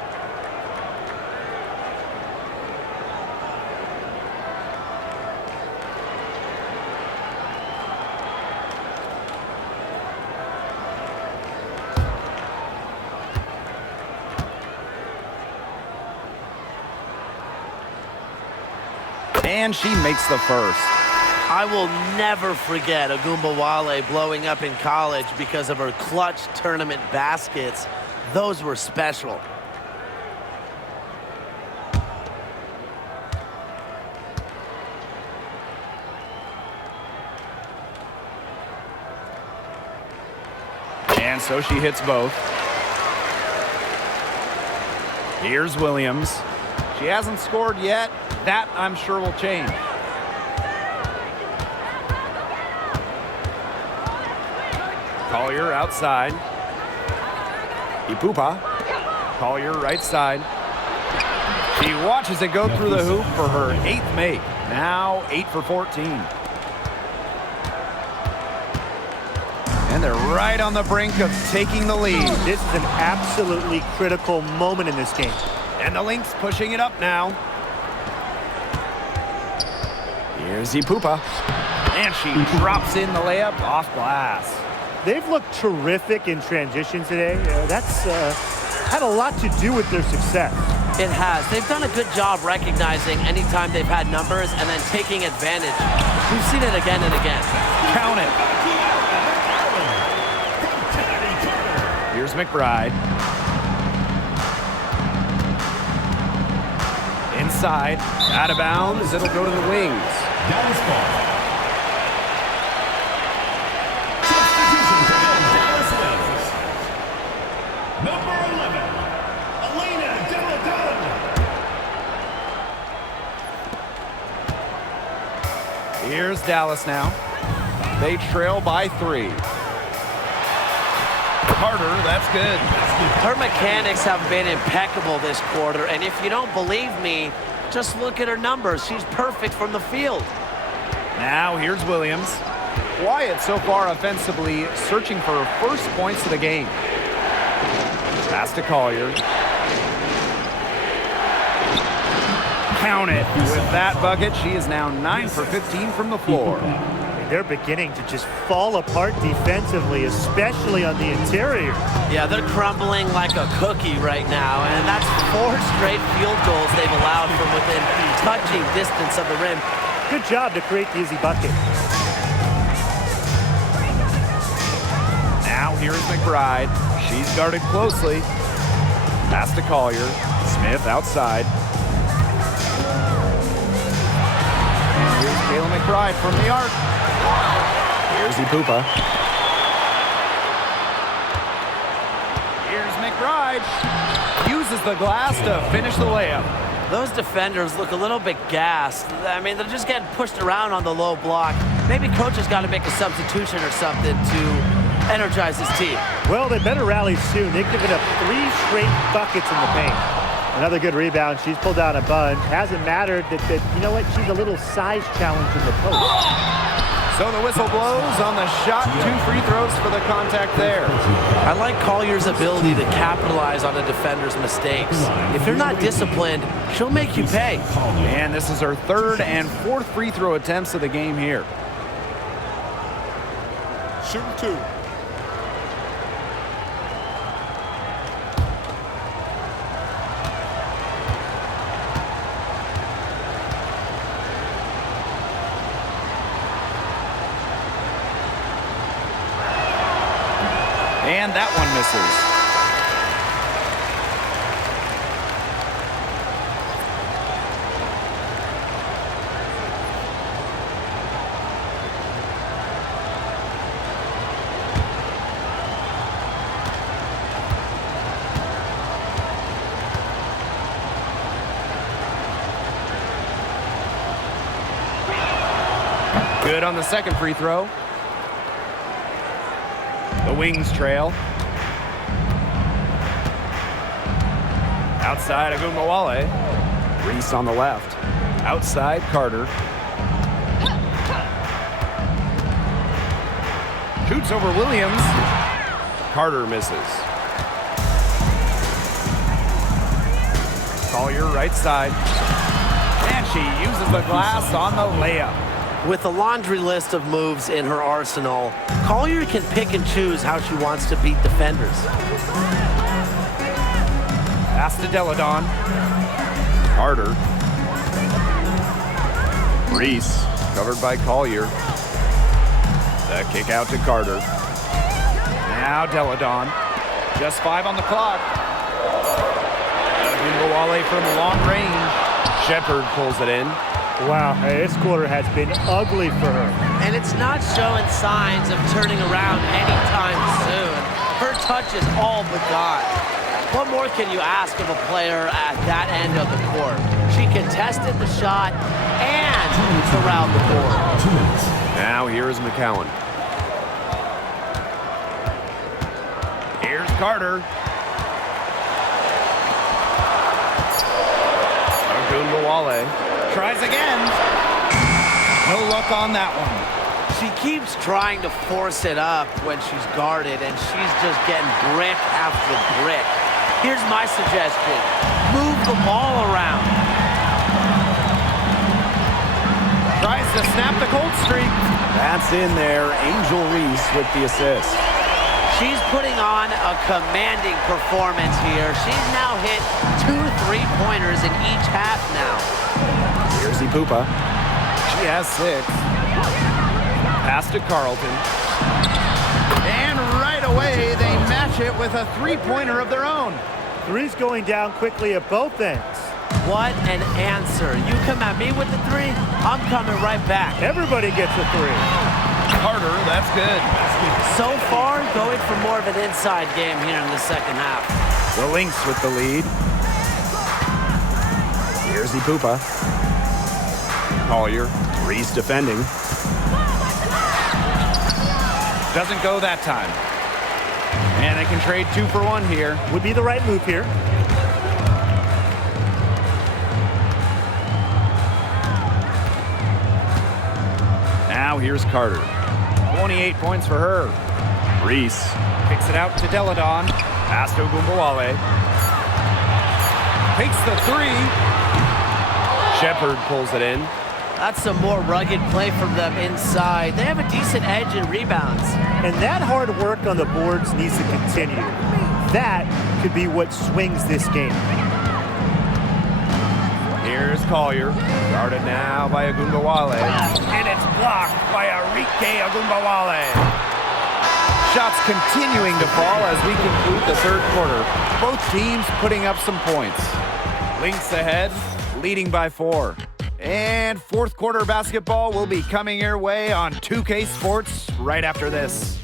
And she makes the first. I will never forget Agumbawale blowing up in college because of her clutch tournament baskets. Those were special. And so she hits both. Here's Williams. She hasn't scored yet. That, I'm sure, will change. Collier outside. Ipupa. Collier right side. She watches it go through the hoop for her 8th make. Now 8 for 14. And they're right on the brink of taking the lead. This is an absolutely critical moment in this game. And the Lynx pushing it up now. Here's Ipupa. And she drops in the layup off glass. They've looked terrific in transition today. That's had a lot to do with their success. It has. They've done a good job recognizing anytime they've had numbers and then taking advantage. We've seen it again and again. Count it. Here's McBride. Inside. Out of bounds. It'll go to the wings. Dallas ball. Substitution for the Dallas Wings. Number 11, Elena Deladon. Here's Dallas now. They trail by 3. Carter, that's good. Her mechanics have been impeccable this quarter, and if you don't believe me, just look at her numbers. She's perfect from the field. Now here's Williams. Quiet so far offensively, searching for her first points of the game. Pass to Collier. Count it. With that bucket, she is now 9 for 15 from the floor. They're beginning to just fall apart defensively, especially on the interior. Yeah, they're crumbling like a cookie right now, and that's 4 straight field goals they've allowed from within touching distance of the rim. Good job to create the easy bucket. Now here's McBride. She's guarded closely. Pass to Collier. Smith outside. And here's Kayla McBride from the arc. Here's Ipupa. Here's McBride. Uses the glass to finish the layup. Those defenders look a little bit gassed. I mean, they're just getting pushed around on the low block. Maybe coach has got to make a substitution or something to energize his team. Well, they better rally soon. They've given up 3 straight buckets in the paint. Another good rebound. She's pulled down a bunch. Hasn't mattered that you know what? She's a little size challenge in the post. So the whistle blows on the shot. 2 free throws for the contact there. I like Collier's ability to capitalize on a defender's mistakes. If you're not disciplined, she'll make you pay. And this is her 3rd and 4th free throw attempts of the game here. Shooting 2. And that one misses. Good on the second free throw. The Wings trail. Outside Agumbawale. Reese on the left. Outside Carter. Shoots over Williams. Carter misses. Collier right side. And she uses the glass on the layup. With a laundry list of moves in her arsenal, Collier can pick and choose how she wants to beat defenders. Pass to Deladon. Carter. Reese, covered by Collier. The kick out to Carter. Now Deladon. Just 5 on the clock. Agumbawale from long range. Shepard pulls it in. Wow, hey, this quarter has been ugly for her. And it's not showing signs of turning around anytime soon. Her touch is all but gone. What more can you ask of a player at that end of the court? She contested the shot and corralled the board. Now here is McCowan. Here's Carter. Agumbawale tries again. No luck on that one. She keeps trying to force it up when she's guarded, and she's just getting brick after brick. Here's my suggestion. Move the ball around. Tries to snap the cold streak. That's in there. Angel Reese with the assist. She's putting on a commanding performance here. She's now hit 2 3-pointers in each half now. Here's Ipupa. She has 6. Pass to Carlton. And right away, they match it with a 3-pointer of their own. Three's going down quickly at both ends. What an answer. You come at me with the 3, I'm coming right back. Everybody gets a 3. Carter, that's good. So far, going for more of an inside game here in the second half. The Lynx with the lead. Here's Ipupa. Collier, Reese defending. Doesn't go that time. And they can trade 2 for 1 here. Would be the right move here. Now here's Carter. 28 points for her. Reese kicks it out to Deladon. Pass to Agumbawale. Takes the 3. Shepard pulls it in. That's some more rugged play from them inside. They have a decent edge in rebounds. And that hard work on the boards needs to continue. That could be what swings this game. Here's Collier. Guarded now by Agumbawale. And it's blocked by Arike Agumbawale. Shots continuing to fall as we conclude the third quarter. Both teams putting up some points. Lynx ahead, leading by 4. And fourth quarter basketball will be coming your way on 2K Sports right after this.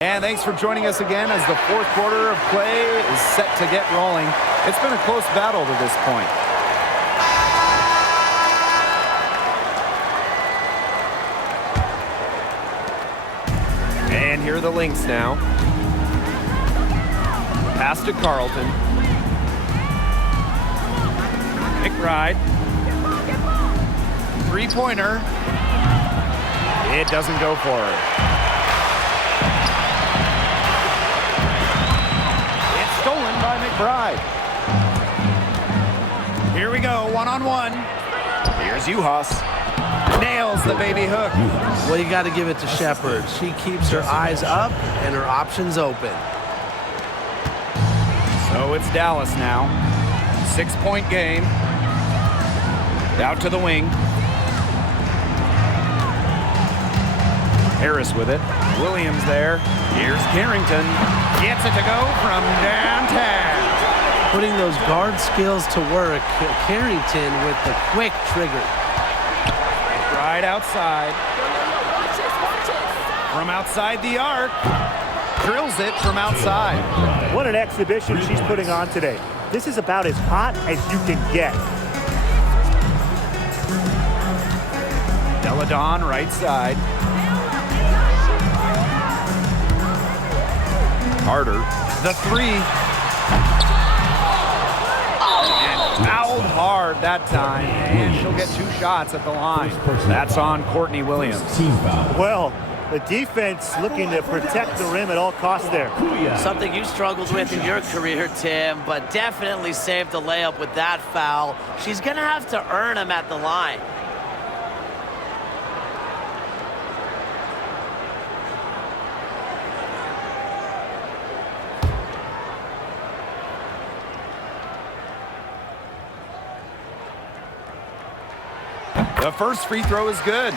And thanks for joining us again as the fourth quarter of play is set to get rolling. It's been a close battle to this point. And here are the Lynx now. Pass to Carlton. McBride. Three-pointer. It doesn't go for her. It's stolen by McBride. Here we go, one-on-one. Here's Uhas. Nails the baby hook. Well, you got to give it to Shepard. She keeps her eyes up and her options open. So it's Dallas now. 6-point game. Out to the wing. Harris with it. Williams there. Here's Carrington. Gets it to go from downtown. Putting those guard skills to work. Carrington with the quick trigger. Right outside. From outside the arc. Drills it from outside. What an exhibition she's putting on today. This is about as hot as you can get. Deladon right side. Carter, the three. And fouled hard that time. And she'll get 2 shots at the line. That's on Courtney Williams. Team foul. Well, the defense looking to protect the rim at all costs there. Something you struggled with in your career, Tim, but definitely saved the layup with that foul. She's going to have to earn him at the line. The first free throw is good.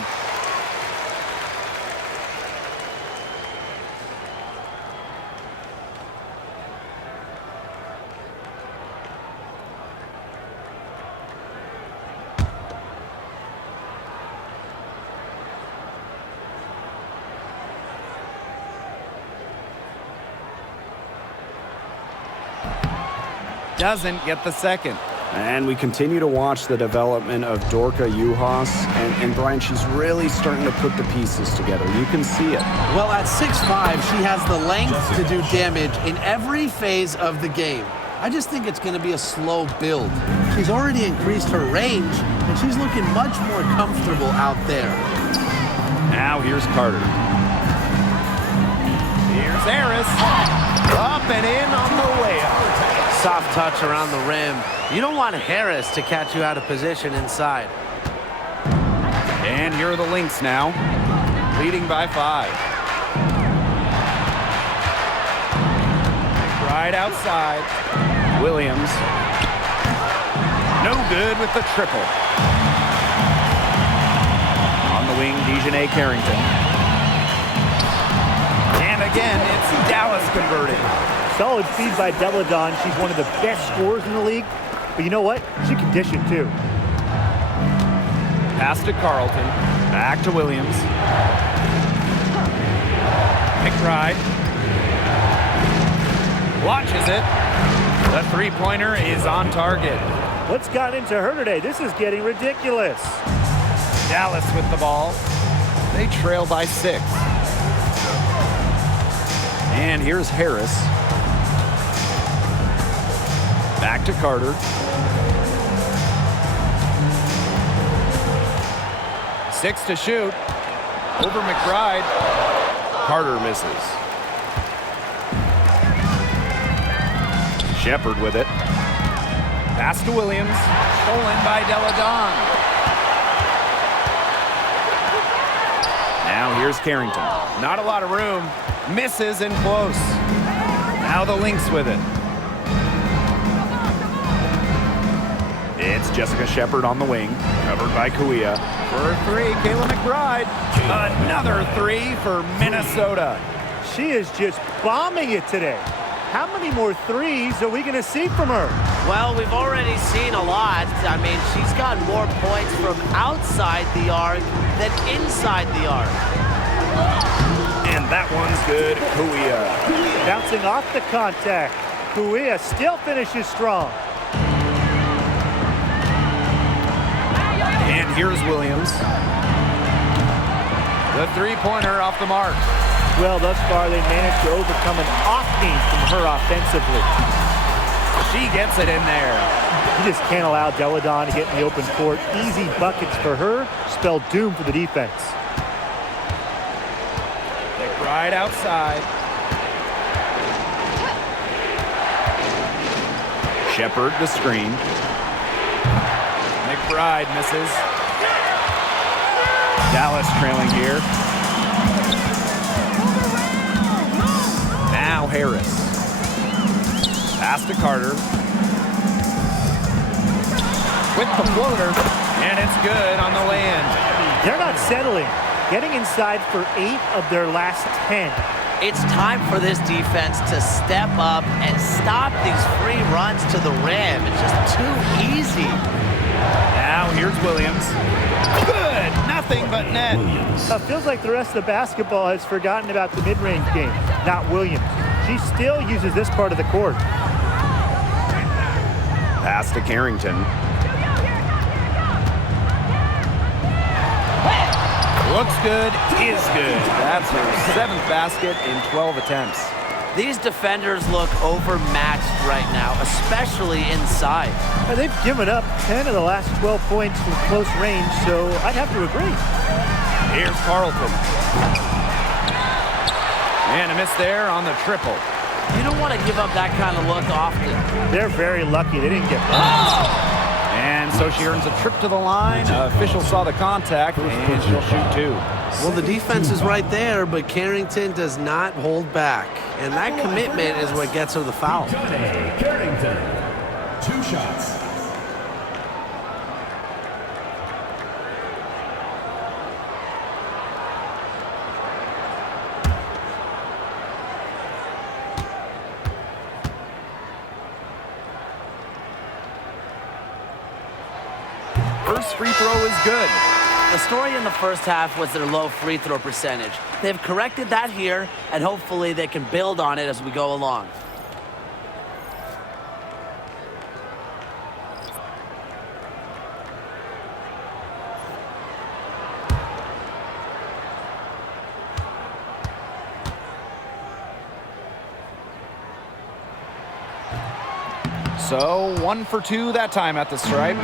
Doesn't get the second. And we continue to watch the development of Dorka Uhas. And Brian, she's really starting to put the pieces together. You can see it. Well, at 6'5", she has the length to do damage in every phase of the game. I just think it's going to be a slow build. She's already increased her range, and she's looking much more comfortable out there. Now here's Carter. Here's Harris. Up and in on the layup. Soft touch around the rim. You don't want Harris to catch you out of position inside. And here are the Lynx now, leading by 5. Right outside. Williams. No good with the triple. On the wing, Dejanay Carrington. And again, it's Dallas converting. Solid feed by Deladon. She's one of the best scorers in the league. But you know what? She can dish it too. Pass to Carlton. Back to Williams. McBride. Watches it. The three-pointer is on target. What's gotten into her today? This is getting ridiculous. Dallas with the ball. They trail by 6. And here's Harris. Back to Carter. 6 to shoot. Over McBride. Carter misses. Shepard with it. Pass to Williams. Stolen by Deladon. Now here's Carrington. Not a lot of room. Misses and close. Now the Lynx with it. It's Jessica Shepard on the wing, covered by Kuia. For 3, Kayla McBride. Another 3 for Minnesota. She is just bombing it today. How many more threes are we going to see from her? Well, we've already seen a lot. I mean, she's got more points from outside the arc than inside the arc. And That one's good. Kuia. Bouncing off the contact. Kuia still finishes strong. And here's Williams. The three-pointer off the mark. Well, thus far, they managed to overcome an off game from her offensively. She gets it in there. You just can't allow Deladon to get in the open court. Easy buckets for her spell doom for the defense. Right outside. Shepard the screen. McBride misses. Dallas trailing here. Now Harris. Pass to Carter. With the floater. And it's good on the land. They're not settling. Getting inside for 8 of their last 10. It's time for this defense to step up and stop these free runs to the rim. It's just too easy. Now here's Williams. Good. Nothing but net. Feels like the rest of the basketball has forgotten about the mid-range game. Not Williams. She still uses this part of the court. Pass to Carrington. Looks good, is good. That's her 7th basket in 12 attempts. These defenders look overmatched right now, especially inside. They've given up 10 of the last 12 points from close range, so I'd have to agree. Here's Carlton. And a miss there on the triple. You don't want to give up that kind of look often. They're very lucky they didn't get And so she earns a trip to the line. Official saw the contact, and she'll shoot 2. Well, the defense is right there, but Carrington does not hold back. And that commitment is what gets her the foul. Johnny Carrington. 2 shots. First free throw is good. The story in the first half was their low free throw percentage. They've corrected that here, and hopefully they can build on it as we go along. So 1 for 2 that time at the stripe.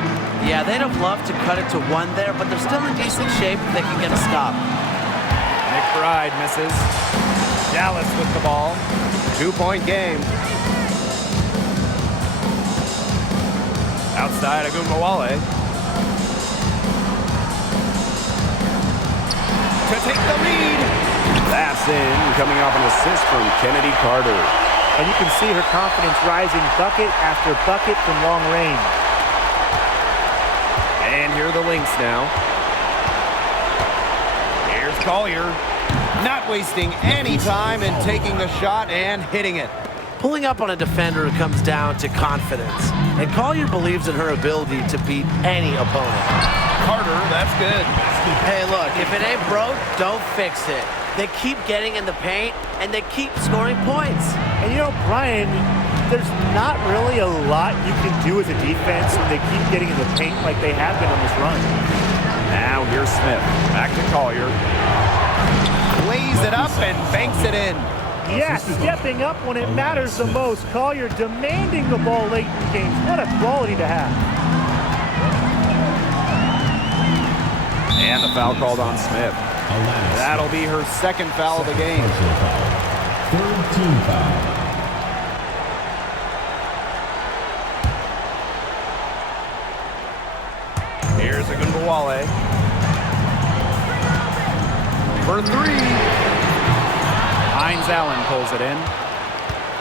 Yeah, they'd have loved to cut it to 1 there, but they're still in decent shape if they can get a stop. McBride misses. Dallas with the ball. 2-point game. Outside Agumbawale. To take the lead. That's in, coming off an assist from Kennedy Carter. And you can see her confidence rising bucket after bucket from long range. And here are the Lynx now. Here's Collier. Not wasting any time in taking the shot and hitting it. Pulling up on a defender comes down to confidence. And Collier believes in her ability to beat any opponent. Carter, that's good. Hey, look, if it ain't broke, don't fix it. They keep getting in the paint, and they keep scoring points. And you know, Brian, there's not really a lot you can do as a defense when they keep getting in the paint like they have been on this run. Now here's Smith. Back to Collier. Lays it up and banks it in. Yes, stepping up when it matters the most. Collier demanding the ball late in games. What a quality to have. And the foul called on Smith. That'll be her 2nd foul of the game. 3rd team foul. Here's Agumbawale. For 3. Hines Allen pulls it in.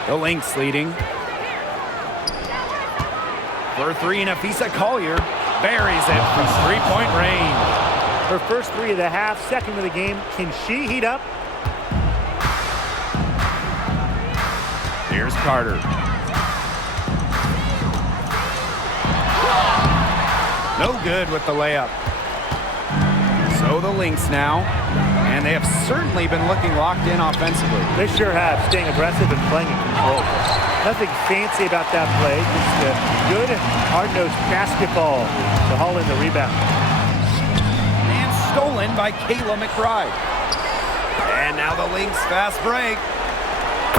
The Lynx leading. For 3, Nafisa Collier buries it from 3-point range. Her first 3 of the half, 2nd of the game. Can she heat up? Here's Carter. No good with the layup. So the Lynx now. And they have certainly been looking locked in offensively. They sure have, staying aggressive and playing in control. Nothing fancy about that play, just a good, hard-nosed basketball to haul in the rebound. And stolen by Kayla McBride. And now the Lynx fast break.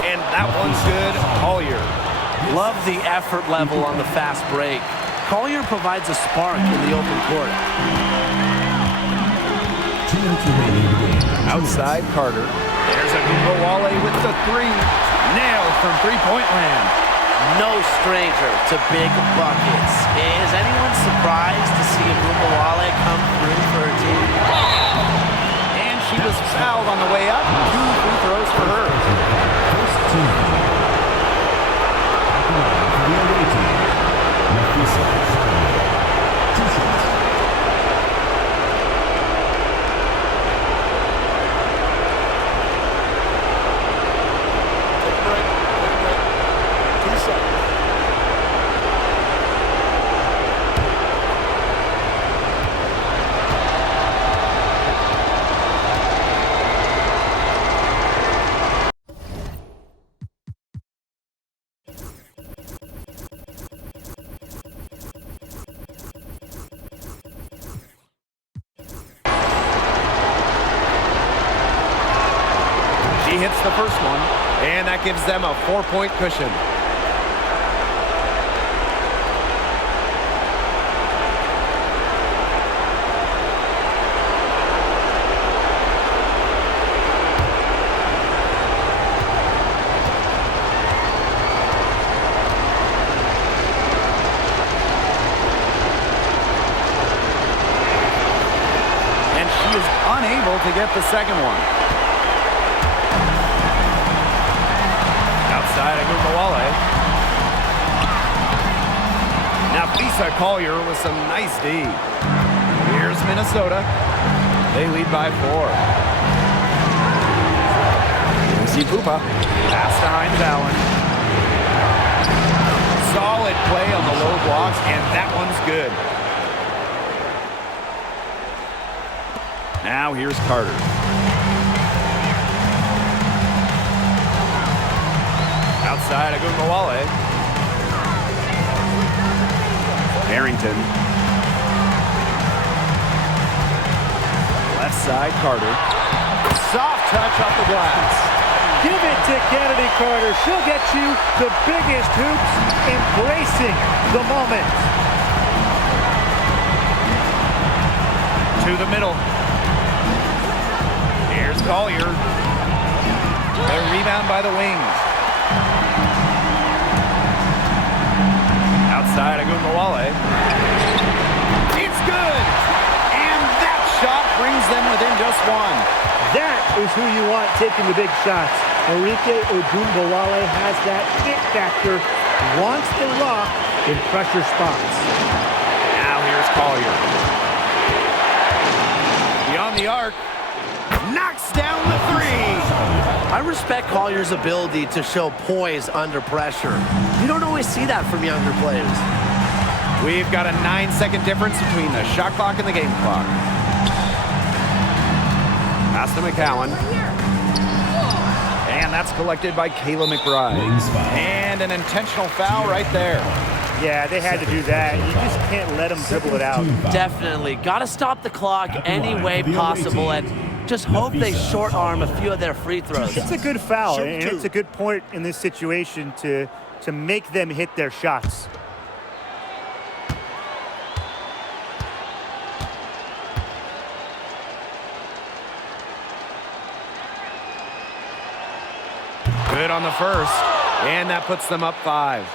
And that one's good, Collier. Love the effort level on the fast break. Collier provides a spark in the open court. 2 minutes remaining in the game. Outside Carter. There's a Wale with the three. Nailed from three-point land. No stranger to big buckets. Is anyone surprised to see Wale come through for her team? And she was fouled on the way up. 2 free throws for her. First team. At the line for the away team. Nafisa Samuel. 2 shots. She hits the first one, and that gives them a 4-point cushion. And she is unable to get the second one. Outside Wale. Now Nafisa Collier with some nice D. Here's Minnesota. They lead by 4. Zipupa. Pass to Hines Allen. Solid play on the low block, and that one's good. Now here's Carter. Outside Wale. Harrington. Left side Carter. Soft touch off the glass. Give it to Kennedy Carter. She'll get you the biggest hoops, embracing the moment. To the middle. Here's Collier. A rebound by the wings. Outside Wale. It's good! And that shot brings them within just 1. That is who you want taking the big shots. Enrique Ogunbowale has that it factor, wants the rock in pressure spots. Now here's Collier. Beyond the arc. Knocks down the 3. I respect Collier's ability to show poise under pressure. You don't always see that from younger players. We've got a 9-second difference between the shot clock and the game clock. Pass to McCowan. And that's collected by Kayla McBride. And an intentional foul right there. Yeah, they had to do that. You just can't let them dribble it out. Definitely. Got to stop the clock any way possible and just hope they short arm a few of their free throws. It's a good foul, and it's a good point in this situation to make them hit their shots. Good on the first, and that puts them up 5.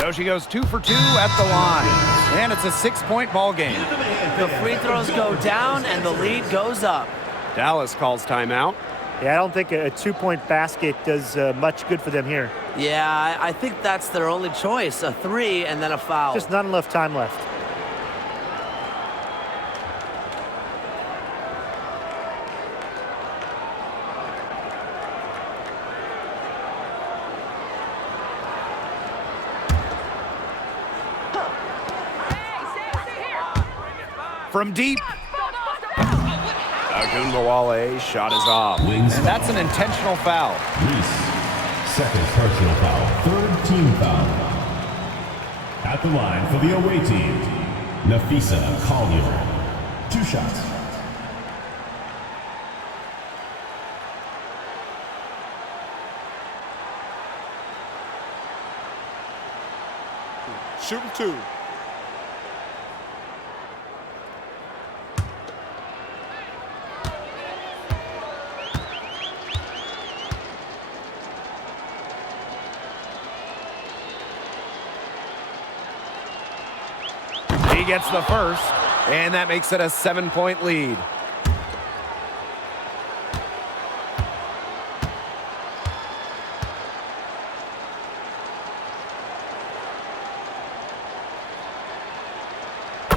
So she goes 2 for 2 at the line, and it's a 6-point ball game. The free throws go down, and the lead goes up. Dallas calls timeout. Yeah, I don't think a 2-point basket does much good for them here. Yeah, I think that's their only choice, a 3 and then a foul. Just not enough time left. From deep. Agunbowale shot is off. Wings And that's an intentional foul. Reese, second personal foul, third team foul. At the line for the away team, Nafisa Collier. 2 shots. Shooting 2. He gets the first, and that makes it a 7-point lead.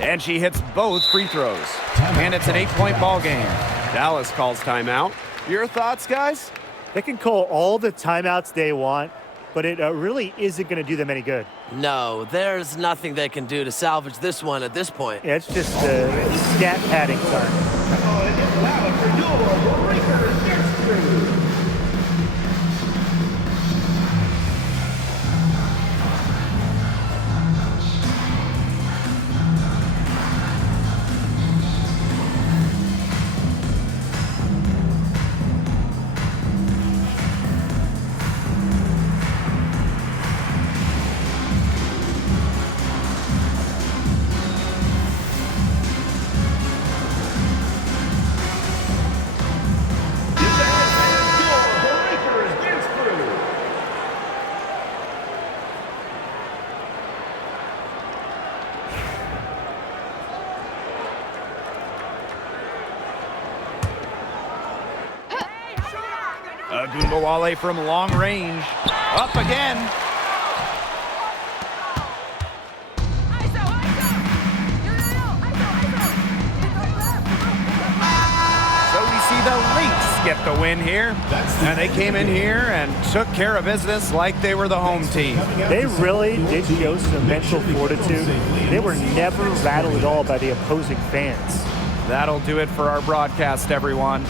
And she hits both free throws. And it's an 8-point ball game. Dallas calls timeout. Your thoughts, guys? They can call all the timeouts they want, but it really isn't going to do them any good. No, there's nothing they can do to salvage this one at this point. Yeah, it's just stat padding time. Agunbowale from long range. Up again. So we see the Lynx get the win here. And they came in here and took care of business like they were the home team. They really did show some mental fortitude. They were never rattled at all by the opposing fans. That'll do it for our broadcast, everyone.